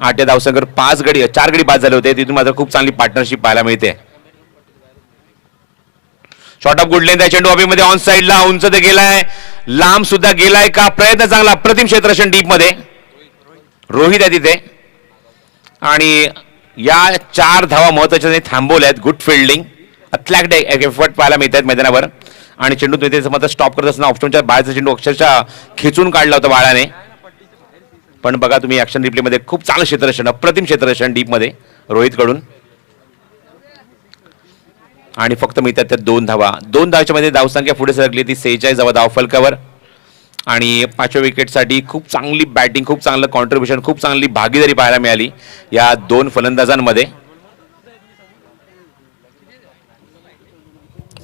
8 या धावसंख्येवर 4 गडी बाद झाले होते. तिथून मात्र खूप चांगली पार्टनरशिप पाहायला मिळते. शॉर्ट ऑफ गुड लेंथ आहे, चेंडू हवेमध्ये ऑन साइडला उंच ते गेलाय, लांब सुद्धा गेलाय का, प्रयत्न चांगला, अप्रतिम क्षेत्ररक्षण डीप मध्ये. रोहित आहे तिथे आणि या 4 धावा महत्वाच्या थांबवल्या आहेत. गुड फिल्डिंग, अथलॅट एफर्ट पाहायला मिळत आहेत मैदानावर. आणि चेंडू तिथे मात्र स्टॉप करत असताना ऑप्शनच्या बाहेरचा चेंडू अक्षरशः खेचून काढला होता बाळाने. पण बघा तुम्ही ऍक्शन रिप्ले मध्ये खूप चांगलं क्षेत्ररक्षण, अप्रतिम क्षेत्ररक्षण डीप मध्ये रोहित कडून. आणि फक्त मिळतात त्या 2 धावा. 2 धावाच्या मध्ये धावसंख्या पुढे सरकली ती 46 धावा धाव फलकावर. आणि 5व्या विकेटसाठी खूप चांगली बॅटिंग, खूप चांगलं कॉन्ट्रीब्युशन, खूप चांगली भागीदारी पाहायला मिळाली या 2 फलंदाजांमध्ये.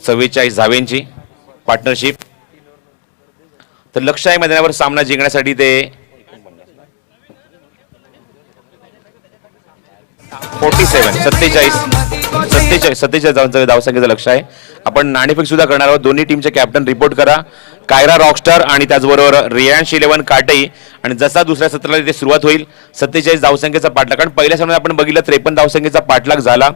44 धावेंची पार्टनरशिप. तर लक्ष आहे मैदानावर सामना जिंकण्यासाठी ते सत्तेचाळीस धावांचं धावसंख्येचं लक्ष आहे. आपण नाणेफेक सुद्धा करणार आहोत. दोन्ही टीमचे कॅप्टन रिपोर्ट करा. कायरा रॉकस्टार आणि त्याचबरोबर रियांश 11 काटई. आणि जसा दुसऱ्या सत्राला इथे सुरुवात होईल 47 धावसंख्येचा पाठलाग, कारण पहिल्या सामन्यात आपण बघितलं 53 धावसंख्येचा पाठलाग झाला.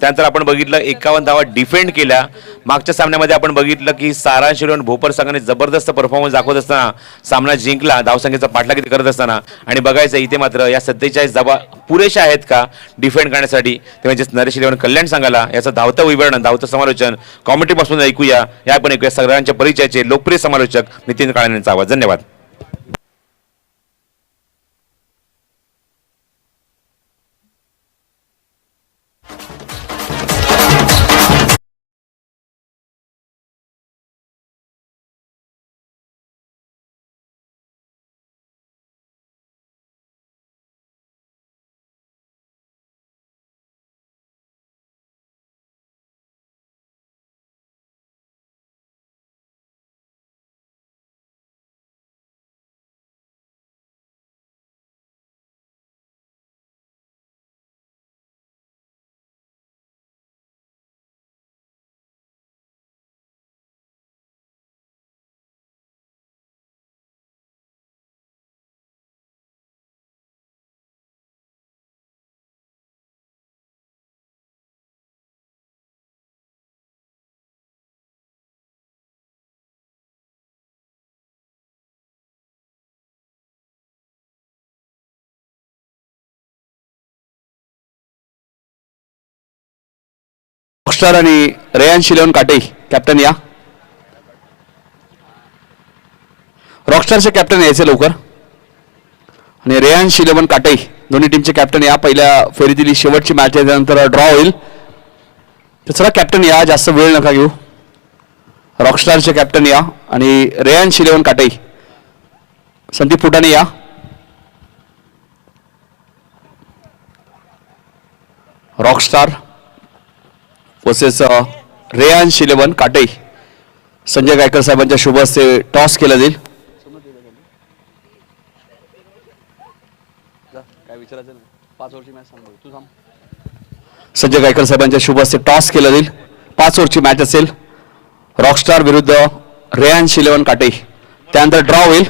त्यानंतर आपण बघितलं 51 धावा डिफेंड केल्या. मागच्या सामन्यामध्ये आपण बघितलं की सारांश 11 भोपर संघाने जबरदस्त परफॉर्मन्स दाखवत असताना सामना जिंकला धावसंख्येचा पाठलाग इथे करत असताना. आणि बघायचं इथे मात्र या 47 धावा पुरेशा आहेत का डिफेंड करण्यासाठी, ते म्हणजे नरेश 11 कल्याण संघाला. याचं धावतं विवरण, धावतं समालोचन कॉमेंट्री पासून ऐकूया. या पण ऐकूया सगळ्यांच्या परिचयाचे लोकप्रिय समालोचक नितीन काळे यांचा आवाज. धन्यवाद. रॉकस्टार आणि रेयांश 11 काटे कॅप्टन या. रॉकस्टारचे कॅप्टन यायचे लवकर आणि रेयांश 11 काटे दोन्ही टीमचे कॅप्टन या. पहिल्या फेरीतील शेवटची मॅच आहे, त्यानंतर ड्रॉ होईल. दुसरा कॅप्टन या, जास्त वेळ नका घेऊ. रॉकस्टारचे कॅप्टन या आणि रेयांश 11 काटे संदीप फुटाणे या. रॉकस्टार वर्सेस रेयांश 11 काटे. संजय गायकर साहेबांच्या शुभ हस्ते टॉस केला जाईल. संजय गायकर साहेबांच्या शुभ हस्ते टॉस केला जाईल. 5 ओव्हरची मॅच असेल. रॉकस्टार विरुद्ध रेयांश 11 काटे. त्यानंतर ड्रॉ होईल.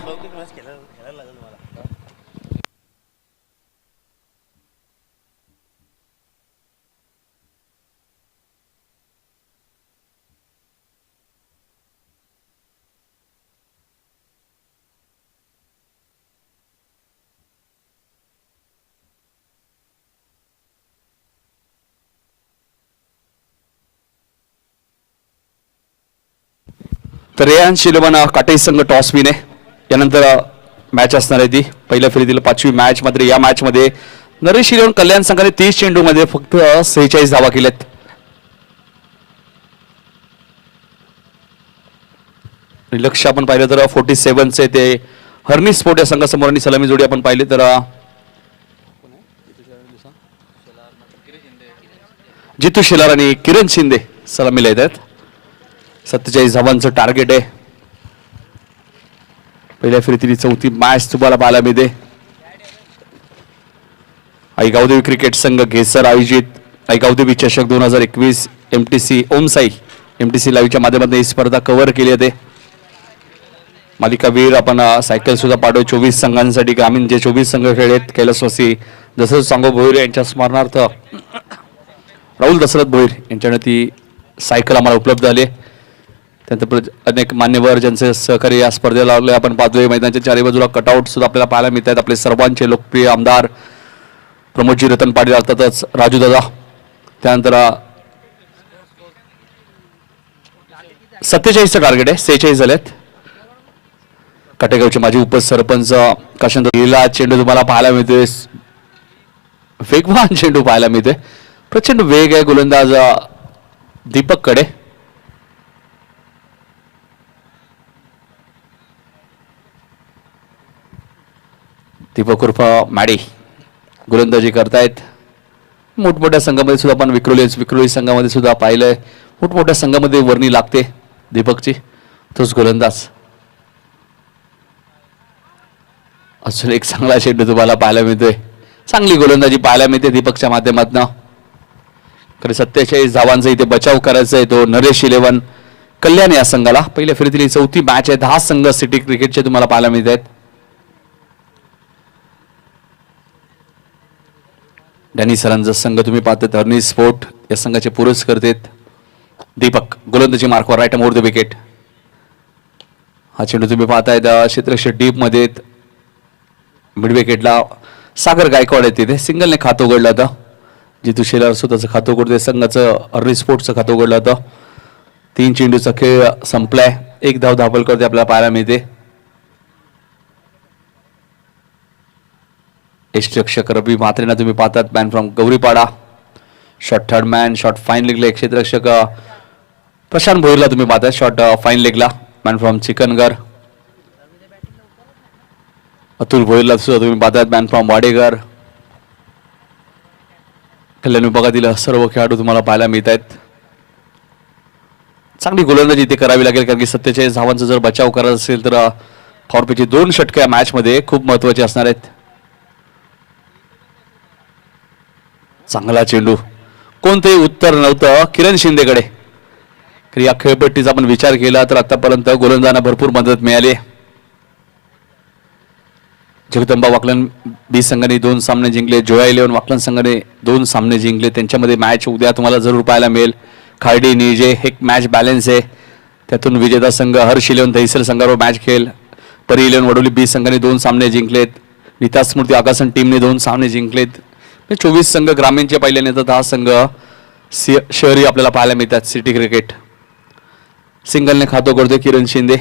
तर रेयांश 11 काटे संघ टॉस विन आहे. यानंतर मॅच असणार आहे ती पहिल्या फेरीतील 5वी मॅच. मात्र या मॅच मध्ये नरेश 11 कल्याण संघाने 30 चेंडूमध्ये फक्त 46 धावा केल्यात. लक्ष आपण पाहिलं तर 47चे ते हर्नी स्पोर्ट या संघासमोर आणि सलामी जोडी आपण पाहिली तर जितू शेलार आणि किरण शिंदे सलामीला येत आहेत. 47 धावांचं टार्गेट आहे. पहिल्या फेरीतील 4थी मॅच तुम्हाला पाहायला मिळते. आई गावदेवी क्रिकेट संघ घेसर आयोजित आई गावदेवी चषक 2021 MTC ओमसाई MTC लाईव्हच्या माध्यमातून ही स्पर्धा कव्हर केली आहे. मालिकावीर आपण सायकल सुद्धा पाठवू 24 संघांसाठी. ग्रामीण जे 24 संघ खेळलेत कैलासवासी दशरथ सांगो भोईर यांच्या स्मरणार्थ राहुल दशरथ भोईर यांच्याने ती सायकल आम्हाला उपलब्ध झाली. त्यानंतर अनेक मान्यवर ज्यांचे सहकारी या स्पर्धेला लावले आपण पाहतोय. मैदानाच्या चारी बाजूला कटआउट सुद्धा आपल्याला पाहायला मिळत आहेत. आपले सर्वांचे लोकप्रिय आमदार प्रमोदजी रतन पाटील अर्थातच राजू दादा. त्यानंतर 47चं टार्गेट आहे. 46 झालेत. कटेगावचे माजी उपसरपंच काशंद हिला चेंडू तुम्हाला पाहायला मिळतोय. वेगवान चेंडू पाहायला मिळतोय. प्रचंड वेग आहे गोलंदाज दीपक कडे. दीपक उर्फ मॅडी गोलंदाजी करतायत. मोठमोठ्या संघामध्ये सुद्धा आपण विक्रोली संघामध्ये सुद्धा पाहिलंय. मोठमोठ्या संघामध्ये वर्णी लागते दीपकची. तोच गोलंदाज. अजून एक चांगला चेंडू तुम्हाला पाहायला मिळतोय. चांगली गोलंदाजी पाहायला मिळते दीपकच्या माध्यमातून. खरे 47 धावांचा इथे बचाव करायचा आहे तो नरेश 11 कल्याण या संघाला. पहिल्या फेरीतील ही चौथी मॅच आहे. 10 संघ सिटी क्रिकेटचे तुम्हाला पाहायला मिळत आहेत. डॅनी सरांचा संघ तुम्ही पाहतात. हर्नी स्पोर्ट या संघाचे पुरस्कर्ते दीपक गोलंदाजी मार्कवर राईट मोर द विकेट. हा चेंडू तुम्ही पाहतायत क्षेत्ररक्षक डीप मध्ये मिड विकेटला सागर गायकवाड आहे. तिथे सिंगलने खातं उघडलं होतं. जितू शेलार स्वतःचं खातं उघडते. संघाचं हर्नी स्पोर्टचं खातं उघडलं होतं. 3 चेंडूचा खेळ संपलाय. 1 धाव धाबल करते आपल्याला पाहायला मिळते. यष्टरक्षक रवी म्हात्रेंना तुम्ही पाहतात. Man from Gauripada. Shot third man. Shot fine लेगला एक क्षेत्ररक्षक प्रशांत भोईरला तुम्ही पाहताय. शॉट फाईन लेगला मॅन फ्रॉम चिकनगर. अतुल भोईरला सुद्धा तुम्ही पाहतात. Man from Wadekar. कल्याण विभागातील सर्व खेळाडू तुम्हाला पाहायला मिळत आहेत. चांगली गोलंदाजी इथे करावी लागेल कारण की 47 धावांचा जर बचाव करायचा असेल तर पॉवरप्लेची 2 षटके या मॅच मध्ये खूप महत्वाचे असणार आहेत. चांगला चेंडू. कोणतेही उत्तर नव्हतं किरण शिंदेकडे. या खेळपट्टीचा आपण विचार केला तर आतापर्यंत गोलंदाजांना भरपूर मदत मिळाली. जगदंबा वाकलन बी संघाने 2 सामने जिंकले. जोया 11 वाकलन संघाने 2 सामने जिंकले. त्यांच्यामध्ये मॅच उद्या तुम्हाला जरूर पाहायला मिळेल. खार्डी निजे एक मॅच बॅलन्स आहे. त्यातून विजेता संघ हर्ष 11 दहिसर संघावर मॅच खेळ. परी 11 वडोली बी संघाने 2 सामने जिंकलेत. नीता स्मृती आकाशन टीमने 2 सामने जिंकलेत. 24 संघ ग्रामीणचे पाहिल्याने तर 10 संघ शहरी आपल्याला पाहायला मिळतात. सिटी क्रिकेट सिंगलने खातो करतोय किरण शिंदे.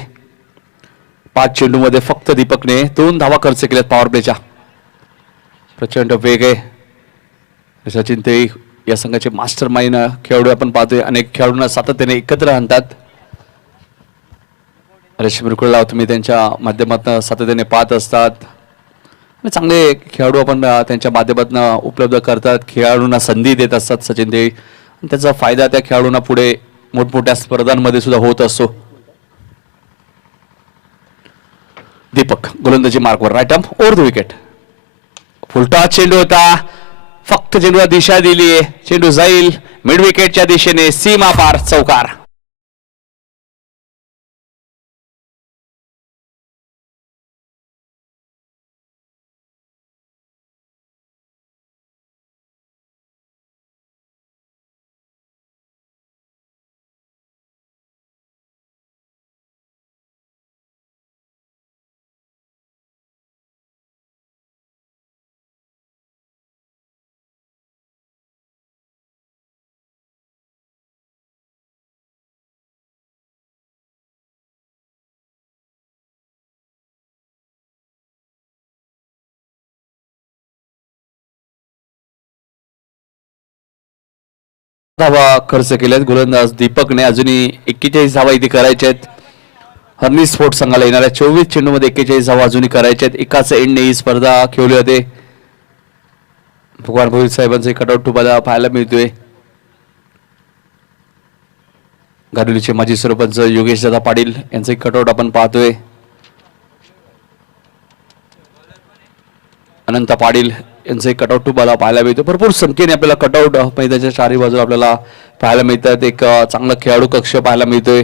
5 चेंडूमध्ये फक्त दीपकने 2 धावा खर्च केल्यात पॉवर प्लेच्या. प्रचंड वेग आहे. सचिन ते या संघाचे मास्टर माइंड खेळाडू आपण पाहतोय. अनेक खेळाडूंना सातत्याने एकत्र आणतात. रश्मी मिरकुळला तुम्ही त्यांच्या माध्यमातून सातत्याने पाहत असतात. चांगले खेळाडू आपण त्यांच्या माध्यमातून उपलब्ध करतात. खेळाडूंना संधी देत असतात सचिन देवी. त्याचा फायदा त्या खेळाडूंना पुढे मोठमोठ्या स्पर्धांमध्ये सुद्धा होत असतो. दीपक गोलंदाजी मार्कवर right arm over the wicket. Full toss चेंडू होता. फक्त चेंडूला दिशा दिली. चेंडू जाईल मिड विकेटच्या दिशेने. सीमा पार चौकार. धावा खर्च केल्यात गोलंदाज दीपकने. अजूनही 41 धावा इथे करायच्या आहेत. हर्नी स्पोर्ट संघाला येणाऱ्या 24 चेंडूमध्ये 41 धावा अजूनही करायच्या आहेत. एकाच एंडने ही स्पर्धा खेळली होते. भगवान भोईर साहेबांचे कटआउट तुम्हाला पाहायला मिळतोय. गाडुलीचे माजी सरपंच योगेश दादा पाटील यांचे कटआउट आपण पाहतोय. अनंत पाटील यांचे कटआउट तुम्हाला पाहायला मिळतो. भरपूर संख्येने आपल्याला कटआउट मैदानाच्या चारही बाजूला आपल्याला पाहायला मिळतात. एक चांगला खेळाडू कक्ष पाहायला मिळतोय.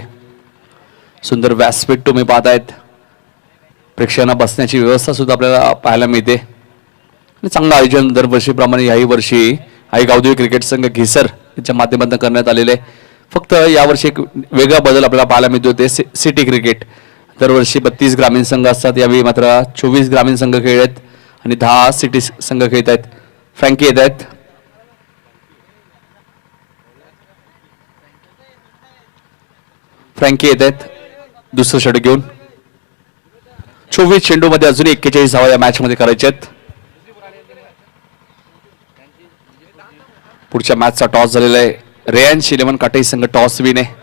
सुंदर व्यासपीठ तुम्ही पाहतायत. प्रेक्षकांना बसण्याची व्यवस्था सुद्धा आपल्याला पाहायला मिळते. चांगलं आयोजन दरवर्षीप्रमाणे याही वर्षी आई गावदेवी क्रिकेट संघ घिसर यांच्या माध्यमातून करण्यात आलेले. फक्त यावर्षी एक वेगळा बदल आपल्याला पाहायला मिळतो ते सिटी क्रिकेट. दरवर्षी 32 ग्रामीण संघ असतात. यावेळी मात्र 24 ग्रामीण संघ खेळत आणि 10 सिटी संघ खेळत आहेत. फ्रँकी येत आहेत. फ्रँकी येत आहेत दुसरं षटक घेऊन. 24 चेंडूमध्ये अजून 41 धावा या मॅच मध्ये करायचे आहेत. पुढच्या मॅचचा टॉस झालेला आहे. रेयांश 11 काटाई संघ टॉस विन आहे.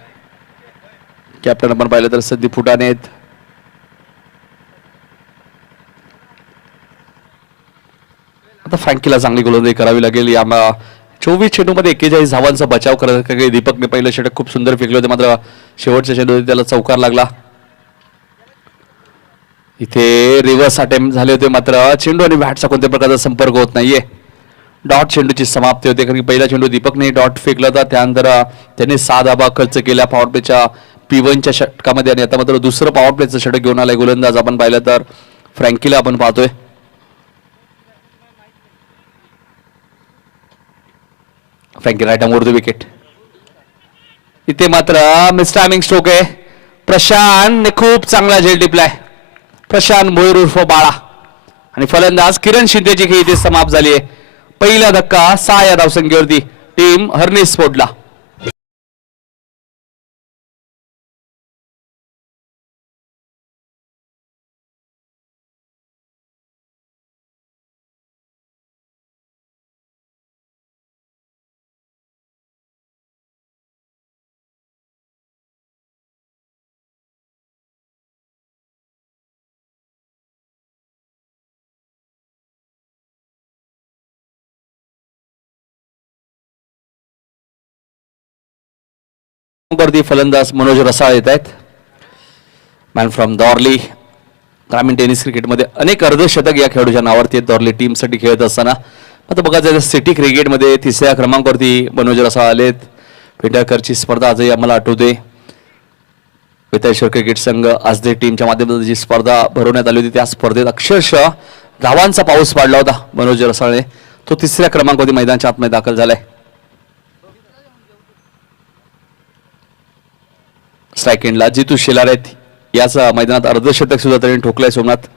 कॅप्टन आपण पाहिलं तर संदीप फुटाणे आहेत. आता फ्रँकीला चांगली गोलंदाजी करावी लागेल. या 24 चेंडूमध्ये 41 धावांचा बचाव करत दीपकने पहिलं षटक खूप सुंदर फेकले होते. मात्र शेवटच्या चेंडूमध्ये त्याला चौकार लागला. इथे रिव्हर्स अटेम्प्ट झाले होते. मात्र चेंडू आणि बॅटचा कोणत्या प्रकारचा संपर्क होत नाहीये. डॉट चेंडूची समाप्ती होते, कारण की पहिला चेंडू दीपकने डॉट फेकला होता, त्यानंतर त्यांनी 6 धाबा खर्च केल्या पॉवर प्लेच्या P1च्या षटकामध्ये, आणि आता मात्र दुसरं पॉवर प्लेचं षटक घेऊन आलंय गोलंदाज. आपण पाहिलं तर फ्रँकीला आपण पाहतोय. Frankie right over the wicket. इथे मात्र मिस टायमिंग स्ट्रोक आहे. प्रशांतने खूप चांगला झेल टिपलाय. प्रशांत भोईर उर्फ बाळा, आणि फलंदाज किरण शिंदेची खेळी इथे समाप्त झाली आहे. पहिला धक्का 6 या धावसंख्येवरती टीम हर्निस स्पोर्टला. वरती फलंदाज मनोज रसाळ येत आहेत. Man from Dorli. ग्रामीण टेनिस क्रिकेटमध्ये अनेक अर्धशतक या खेळाडूच्या नावावरती आहेत दॉर्ली टीमसाठी खेळत असताना. आता बघायचं सिटी क्रिकेटमध्ये 3ऱ्या क्रमांकावरती मनोज रसाळ आलेत. पेंढारकरची स्पर्धा आजही आम्हाला आठवते. वेताळेश्वर क्रिकेट संघ आजदे टीमच्या माध्यमातून जी स्पर्धा भरवण्यात आली होती, त्या स्पर्धेत अक्षरशः धावांचा पाऊस पाडला होता मनोज रसाळने. तो 3ऱ्या क्रमांकावरती मैदानाच्या आतमध्ये दाखल झालाय. स्ट्राईक एंडला जितू शेलार आहेत. याच मैदानात अर्धशतक सुद्धा त्यांनी ठोकलंय सोमनाथ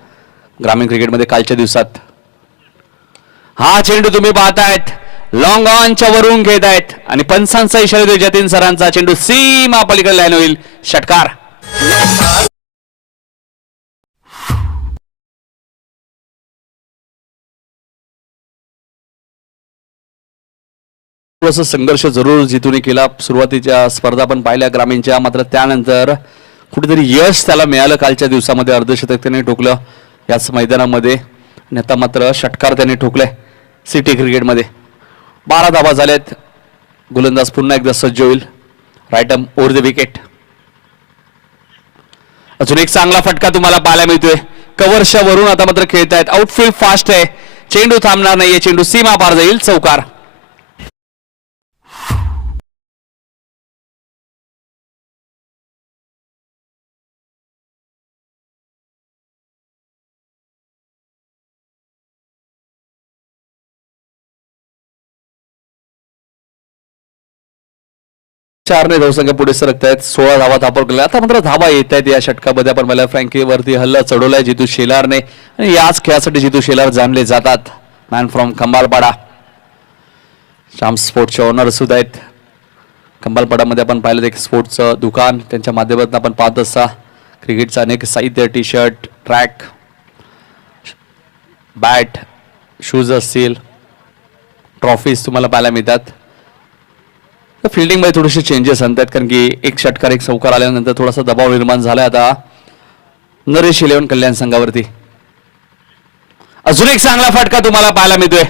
ग्रामीण क्रिकेटमध्ये कालच्या दिवसात. हा चेंडू तुम्ही पाहतायत लॉंग ऑनच्या वरून घेत आहेत, आणि पंचांचा इशारा देतो जतीन सरांचा. चेंडू सीमा पलीकडे लाईन होईल. षटकार. संघर्ष जरूर जितूने केला. सुरुवातीच्या स्पर्धा पण पाहिल्या ग्रामीणच्या, मात्र त्यानंतर कुठेतरी यश त्याला मिळालं. कालच्या दिवसामध्ये अर्धशतक त्याने ठोकलं याच मैदानामध्ये, आणि आता मात्र षटकार त्याने ठोकलाय सिटी क्रिकेटमध्ये. 12 धावा झाल्यात. गोलंदाज पुन्हा एकदा सज्ज होईल. Right arm over the wicket. अजून एक चांगला फटका तुम्हाला पाहायला मिळतोय. कव्हरच्या वरून आता मात्र खेळतायत. आउटफील्ड फास्ट आहे. चेंडू थांबणार नाहीये. चेंडू सीमा पार जाईल. चौकार. चारने धावसंख्या पुढे सरकत आहेत. 16 धावा थापड केल्या. आता मात्र धावा येत आहेत या षटकामध्ये. आपण मला फ्रँकीवरती हल्ला चढवलाय जितू शेलारने, आणि याच खेळासाठी जितू शेलार जाणले जातात. Man from Khambalpada. श्याम स्पोर्ट्सचे ओनर सुद्धा आहेत. खंबालपाडामध्ये आपण पाहिलं एक स्पोर्ट्सचं दुकान, त्यांच्या माध्यमातून आपण पाहत असता क्रिकेटचं अनेक साहित्य, T shirt, track, bat, shoes असतील, ट्रॉफीज तुम्हाला पाहायला मिळतात. फिल्डिंग मध्ये थोडेसे चेंजेस आणतात, कारण की एक षटकार एक चौकार आल्यानंतर थोडासा दबाव निर्माण झालाय आता नरेश 11 कल्याण संघावरती. अजून एक चांगला फटका तुम्हाला पाहायला मिळतोय.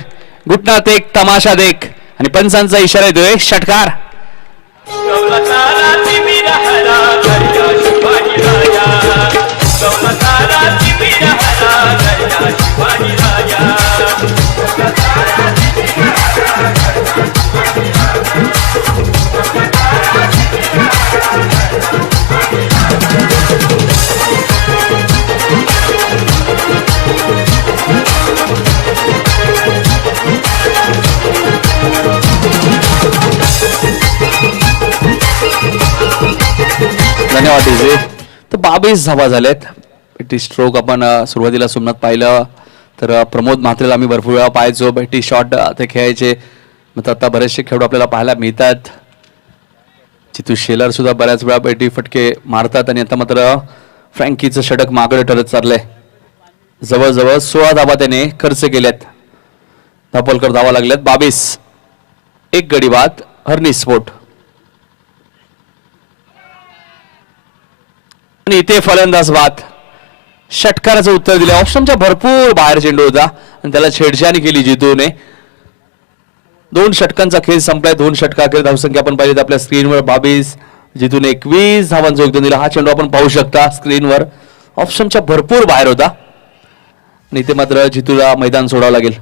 घुटनात एक तमाशा देख, आणि पंचांचा इशारा येतोय. षटकार. धन्यवाद डीजे. तर 22 धावा झाल्यात. टी स्ट्रोक आपण सुरुवातीला सोमनाथ पाहिलं तर प्रमोद म्हात्रेला आम्ही भरपूर वेळा पाहायचो. टी शॉट ते खेळायचे. मग आता बरेचसे खेळाडू आपल्याला पाहायला मिळतात. जितू शेलार सुद्धा बऱ्याच वेळा बैठी फटके मारतात, आणि आता मात्र फ्रँकीचं षटक मागडे ठरत चाललंय. जवळजवळ 16 धावा त्याने खर्च केल्यात. धापलकर धावा लागल्यात 22. एक गडी बाद हर्निस स्पोर्ट. आणि इथे फलंदाज बाद. षटकाराचं उत्तर दिलं. ऑप्शनच्या भरपूर बाहेर चेंडू होता, आणि त्याला छेडछाणी केली जितूने. 2 षटकांचा खेळ संपलाय. 2 षटकाखेर धावसंख्या आपण पाहिली आपल्या स्क्रीनवर 22. जितूने 21 धावांचं योगदान दिलं. हा चेंडू आपण पाहू शकता स्क्रीनवर. ऑप्शनच्या भरपूर बाहेर होता, आणि इथे मात्र जितूला मैदान सोडावं लागेल.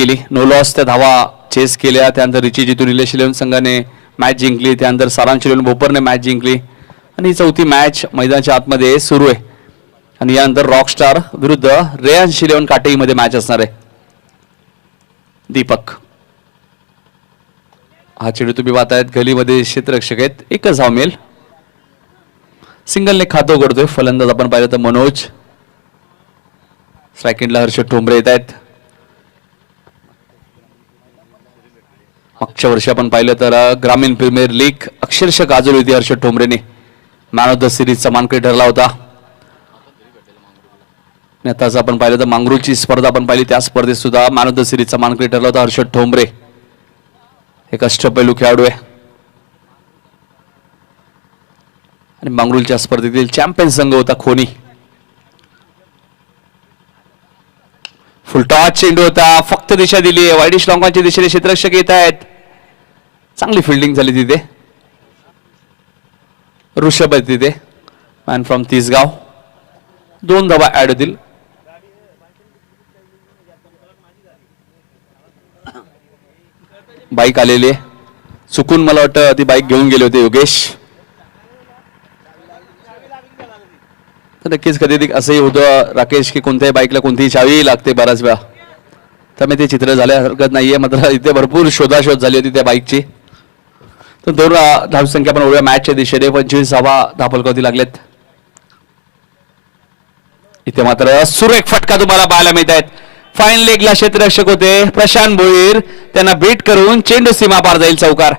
केली. नो लॉस त्या धावा चेस केल्या. त्यानंतर रिची जितू निलेश 11 संघाने मॅच जिंकली. त्यानंतर सारांश भोपरने मॅच जिंकली आणि ही चौथी मॅच मैदानाच्या आतमध्ये सुरू आहे. आणि यानंतर रॉकस्टार विरुद्ध रेयांश 11 काटेईमध्ये मॅच असणार आहे. दीपक हा चेंडू तुम्ही पाहतायत गलीमध्ये क्षेत्ररक्षक आहेत. एकच धाव मिळेल. सिंगलने खातो उघडतोय फलंदाज आपण पाहिलं तर मनोज. स्ट्रायकिंगला हर्षद ठोंबरे येत आहेत. मागच्या वर्षी आपण पाहिलं तर ग्रामीण प्रीमियर लीग अक्षरशः गाजवली होती हर्षद ठोंबरेने. मॅन ऑफ द सिरीजचा मानकरी ठरला होता. आताच आपण पाहिलं तर मांगरूळची स्पर्धा आपण पाहिली त्या स्पर्धेत सुद्धा मॅन ऑफ द सिरीजचा मानकरी ठरला होता हर्षद ठोंबरे. एक अष्टपैलू खेळाडू आहे आणि मांगरूळच्या स्पर्धेतील चॅम्पियन संघ होता खोनी. फुलटॉस चेंडू होता. फक्त दिशा दिली आहे. वाईडिश लॉंगांच्या दिशेने क्षेत्ररक्षक येत आहेत. चांगली फिल्डिंग झाली तिथे. ऋषभ आहे तिथे मॅन फ्रॉम तिसगाव. 2 धावा ऍड होतील. बाईक आलेली आहे. चुकून मला वाटतं ती बाईक घेऊन गेले होते योगेश. तर नक्कीच कधी असंही होतं राकेश की कोणत्याही बाईकला कोणतीही चावी लागते बऱ्याच वेळा. त्यामुळे ते चित्र झाल्या हरकत नाहीये. मात्र इथे भरपूर शोधाशोध झाली होती त्या बाईकची. तर 2 धावसंख्या पण उभ्या मॅचच्या दिशेने 25 धावा धापलकावती लागलेत. इथे मात्र सुरेख फटका तुम्हाला पाहायला मिळत आहेत. फाईन लेगला क्षेत्ररक्षक होते प्रशांत भोईर. त्यांना बीट करून चेंडू सीमा पार जाईल चौकार.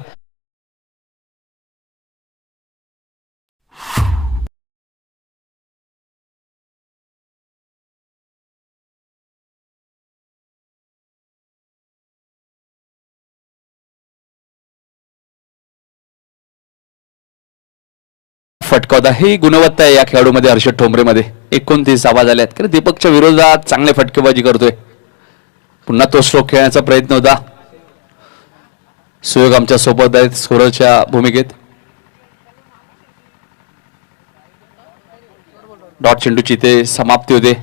फटका होता. ही गुणवत्ता आहे या खेळाडूमध्ये हर्षद ठोंबरेमध्ये. 29 धावा झाल्यात. कारण दीपकच्या विरोधात चांगले फटकेबाजी करतोय. पुन्हा तो स्ट्रोक खेळण्याचा प्रयत्न होता. सुयोग आमच्या सोबत आहेत स्कोररच्या भूमिकेत. डॉट चेंडूची ते समाप्ती होते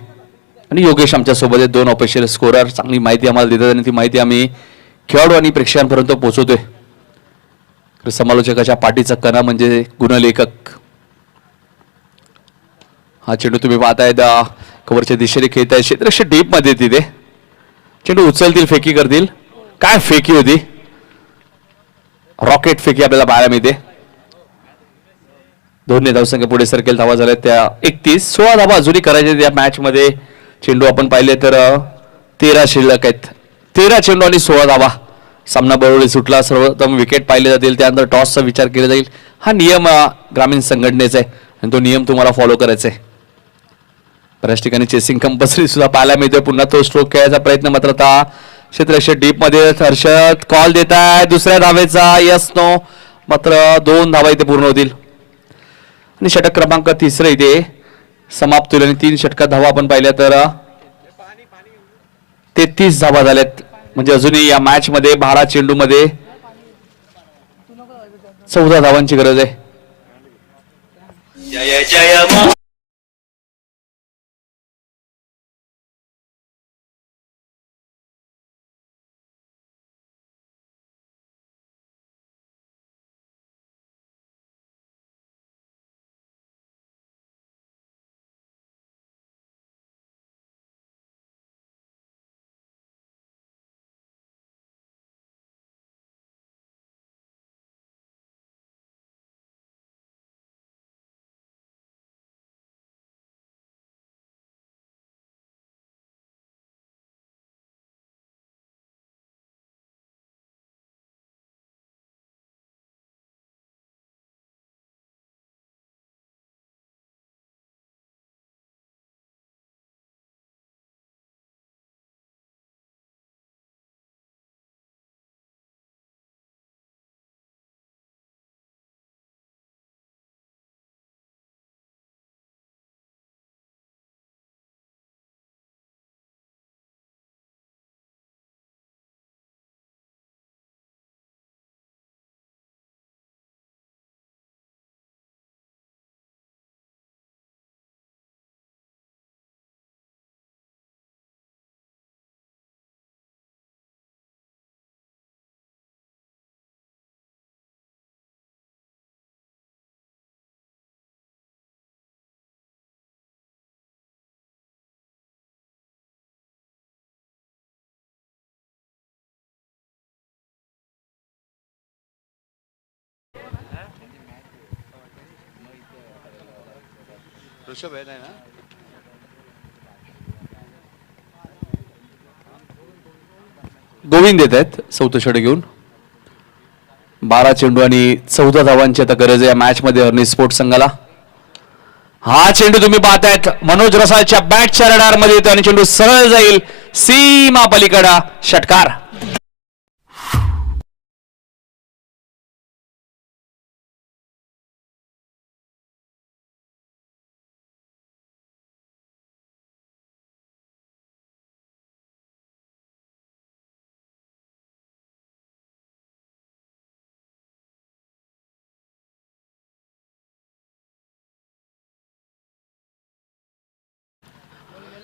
आणि योगेश आमच्या सोबत आहेत. 2 ऑफिशियल स्कोरर. चांगली माहिती आम्हाला देतात आणि ती माहिती आम्ही खेळाडू आणि प्रेक्षकांपर्यंत पोहोचवतोय. समालोचकाच्या पाठीचा कणा म्हणजे गुणलेखक. हा चेंडू तुम्ही पाहताय कव्हरच्या दिशेने खेळत आहे. क्षेत्ररक्षक डीप मध्ये तिथे चेंडू उचलतील फेकी करतील. काय फेकी होती. रॉकेट फेकी आपल्याला पाहायला मिळते. 2 धावसंख्या पुढे सरकेल. धावा झाल्या त्या 31. 16 धावा अजूनही करायच्या या मॅच मध्ये. चेंडू आपण पाहिले तर 13 शिल्लक आहेत. 13 चेंडू आणि 16 धावा. सामना बरोबर सुटला. सर्वोत्तम विकेट पाहिले जातील. त्यानंतर टॉसचा विचार केला जाईल. हा नियम ग्रामीण संघटनेचा आहे आणि तो नियम तुम्हाला फॉलो करायचा आहे. बऱ्याच ठिकाणी चेसिंग कंपल्सरी सुद्धा पाहायला मिळतोय. पुन्हा तो स्ट्रोक खेळायचा प्रयत्न मात्र आता क्षेत्ररक्षक डीप मध्ये. हर्षद कॉल देत आहे दुसऱ्या धावेचा. यस नो मात्र 2 धावा इथे पूर्ण होतील आणि षटक क्रमांक 3 इथे समाप्त होईल. आणि 3 षटकात धावा आपण पाहिल्या तर 33 धावा झाल्यात. म्हणजे अजूनही या मॅच मध्ये 12 चेंडू मध्ये 14 धावांची गरज आहे. जय जय गोविंद येत आहेत चौथं षटक घेऊन. 12 चेंडू आणि 14 धावांची आता गरज आहे या मॅच मध्ये हर्नी स्पोर्ट्स संघाला. हा चेंडू तुम्ही पाहतायत मनोज रसाळच्या बॅटच्या रडार मध्ये येतो आणि चेंडू सरळ जाईल सीमा पलीकडा. षटकार.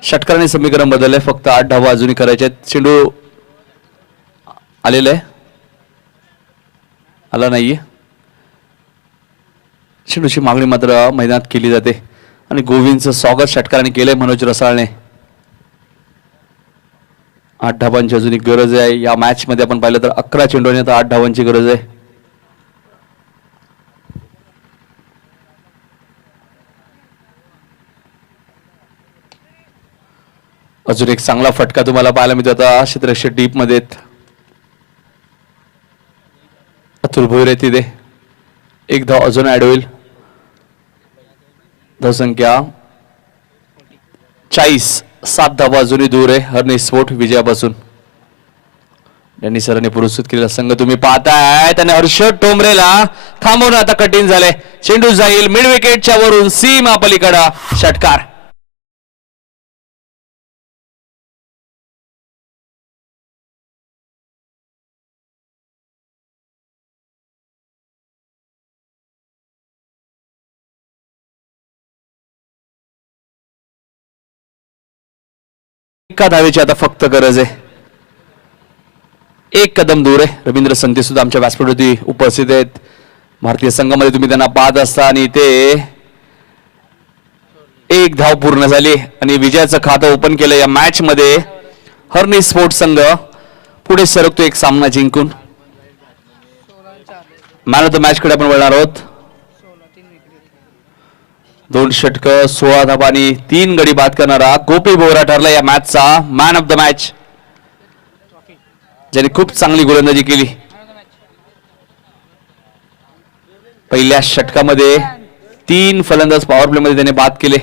षटकाराने समीकरण बदललंय. फक्त 8 धावा अजूनही करायचे आहेत. चेंडू आलेला आहे, आला नाहीये. चेंडूची मागणी मात्र मैदानात केली जाते आणि गोविंदचं स्वागत षटकाराने केलंय मनोज रसाळने. 8 धावांची अजून एक गरज आहे या मॅच मध्ये. आपण पाहिलं तर 11 चेंडूने आता 8 धावांची गरज आहे. अजून एक चांगला फटका तुम्हाला पाहायला मिळतो आता क्षेत्ररक्षक डीप मध्ये. अतुल भोईर तिथे एक धाव अजून ऍड होईल. धावसंख्या 40. 7 धावा अजूनही दूर आहे हर्नी स्पोर्ट विजयापासून. त्यांनी सरांनी पुरस्कृत केलेला संघ तुम्ही पाहताय. त्याने हर्षद टोंबरेला थांबवणं आता कठीण झालंय. चेंडू जाईल मिड विकेटच्या वरून सीमा पलीकडा. षटकार. एका धावेची आता फक्त गरज आहे. एक कदम दूर आहे. रवींद्र संते सुद्धा आमच्या व्यासपीठावरती उपस्थित आहेत. भारतीय संघामध्ये तुम्ही त्यांना पाहत असता आणि ते एक धाव पूर्ण झाली आणि विजयाचं खातं ओपन केलं या मॅच मध्ये. हर्नी स्पोर्ट्स संघ पुढे सरकतो एक सामना जिंकून. मॅन ऑफ द मॅच कडे आपण वळणार आहोत. 2 षटक 16 धावा आणि 3 गडी बाद करणारा गोपी बोरा ठरला या मॅचचा मॅन ऑफ द मॅच, ज्याने खूप चांगली गोलंदाजी केली. पहिल्या षटकामध्ये 3 फलंदाज पॉवर प्ले मध्ये त्याने बाद केले.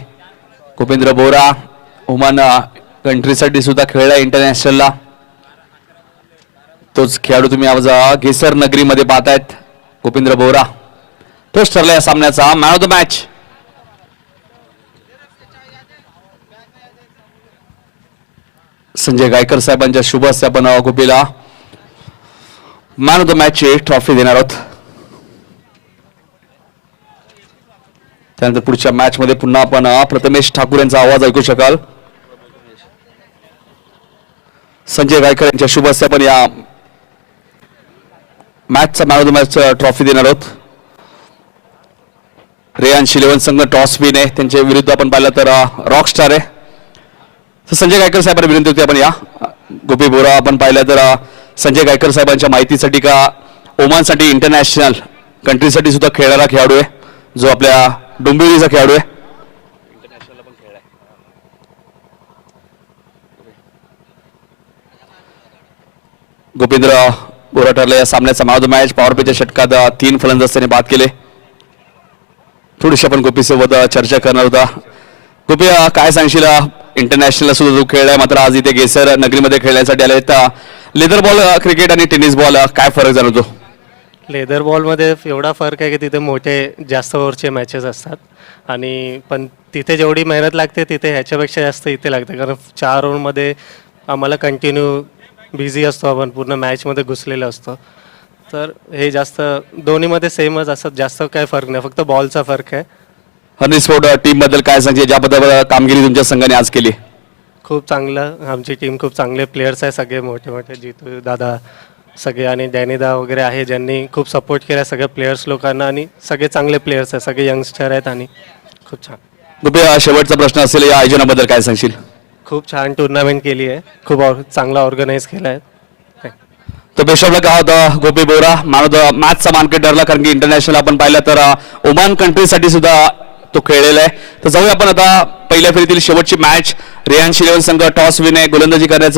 गोपेंद्र बोरा ओमान कंट्रीसाठी सुद्धा खेळला इंटरनॅशनलला. तोच खेळाडू तुम्ही आज घेसर नगरीमध्ये पाहतायत. गोपेंद्र बोरा तोच ठरला या सामन्याचा man of the match. Sanjay Gaikar साहेबांच्या शुभ हस्ते आपण गोपीला मॅन ऑफ द मॅच ची ट्रॉफी देणार आहोत. त्यानंतर पुढच्या मॅच मध्ये पुन्हा आपण प्रथमेश ठाकूर यांचा आवाज ऐकू शकाल. संजय गायकर यांच्या शुभ हस्ते आपण या मॅचचा man of the match trophy देणार आहोत. रेयांश 11 संघ टॉस विन आहे. त्यांच्या विरुद्ध आपण पाहिलं तर रॉक स्टार आहे. संजय गायकर साहेबांना विनंती होती आपण या. गोपी बोरा आपण पाहिलं तर संजय गायकर साहेबांच्या माहितीसाठी का ओमानसाठी इंटरनॅशनल कंट्रीसाठी सुद्धा खेळणारा खेळाडू आहे, जो आपल्या डोंबिवलीचा खेळाडू आहे. गोपींद्र बोरा ठरला या सामन्याचा man of the match. Power प्लेच्या षटकात 3 फलंदाज त्याने बाद केले. थोडीशी आपण गोपी सोबत चर्चा करणार होता. गोपी काय सांगशील, इंटरनॅशनल सुद्धा तू खेळलाय, मात्र आज इथे गेसर नगरीमध्ये खेळण्यासाठी आले. लेदर बॉल क्रिकेट आणि टेनिस बॉल काय फरक जाणवतो? लेदर बॉलमध्ये एवढा फरक आहे की तिथे मोठे जास्त ओव्हरचे मॅचेस असतात आणि पण तिथे जेवढी मेहनत लागते तिथे ह्याच्यापेक्षा जास्त इथे लागते, कारण 4 ओव्हरमध्ये आम्हाला कंटिन्यू बिझी असतो, आपण पूर्ण मॅचमध्ये घुसलेलो असतो. तर हे जास्त दोन्हीमध्ये सेमच असतात, जास्त काय फरक नाही, फक्त बॉलचा फरक आहे. हर्नी स्पोर्ट टीम बद्दल काय सांगते, ज्या पद्धतीने कामगिरी तुमच्या संघाने आज केली? खूप चांगलं, आमची टीम खूप चांगले प्लेयर्स आहे, सगळे मोठे मोठे जितू दादा सगळे आणि डॅनीदा वगैरे आहे, ज्यांनी खूप सपोर्ट केला सगळ्या प्लेयर्स लोकांना, आणि सगळे चांगले प्लेयर्स आहेत, सगळे यंगस्टर आहेत आणि खूप छान. कृपया शेवटचा प्रश्न असेल, या आयोजनाबद्दल काय सांगशील? खूप छान टुर्नामेंट केली आहे, खूप चांगला ऑर्गनाईज केला आहे. तो बेस्ट ऑफ लक होता गोपी बोरा. मॅचचा मार्केट ठरला, कारण की इंटरनॅशनल आपण पाहिलं तर ओमान कंट्रीसाठी सुद्धा तो खेळलेला आहे. तर जाऊया आपण आता पहिल्या फेरीतील शेवटची मॅच. रेहान शिलेवन संघ टॉस विने गोलंदाजी करण्याचा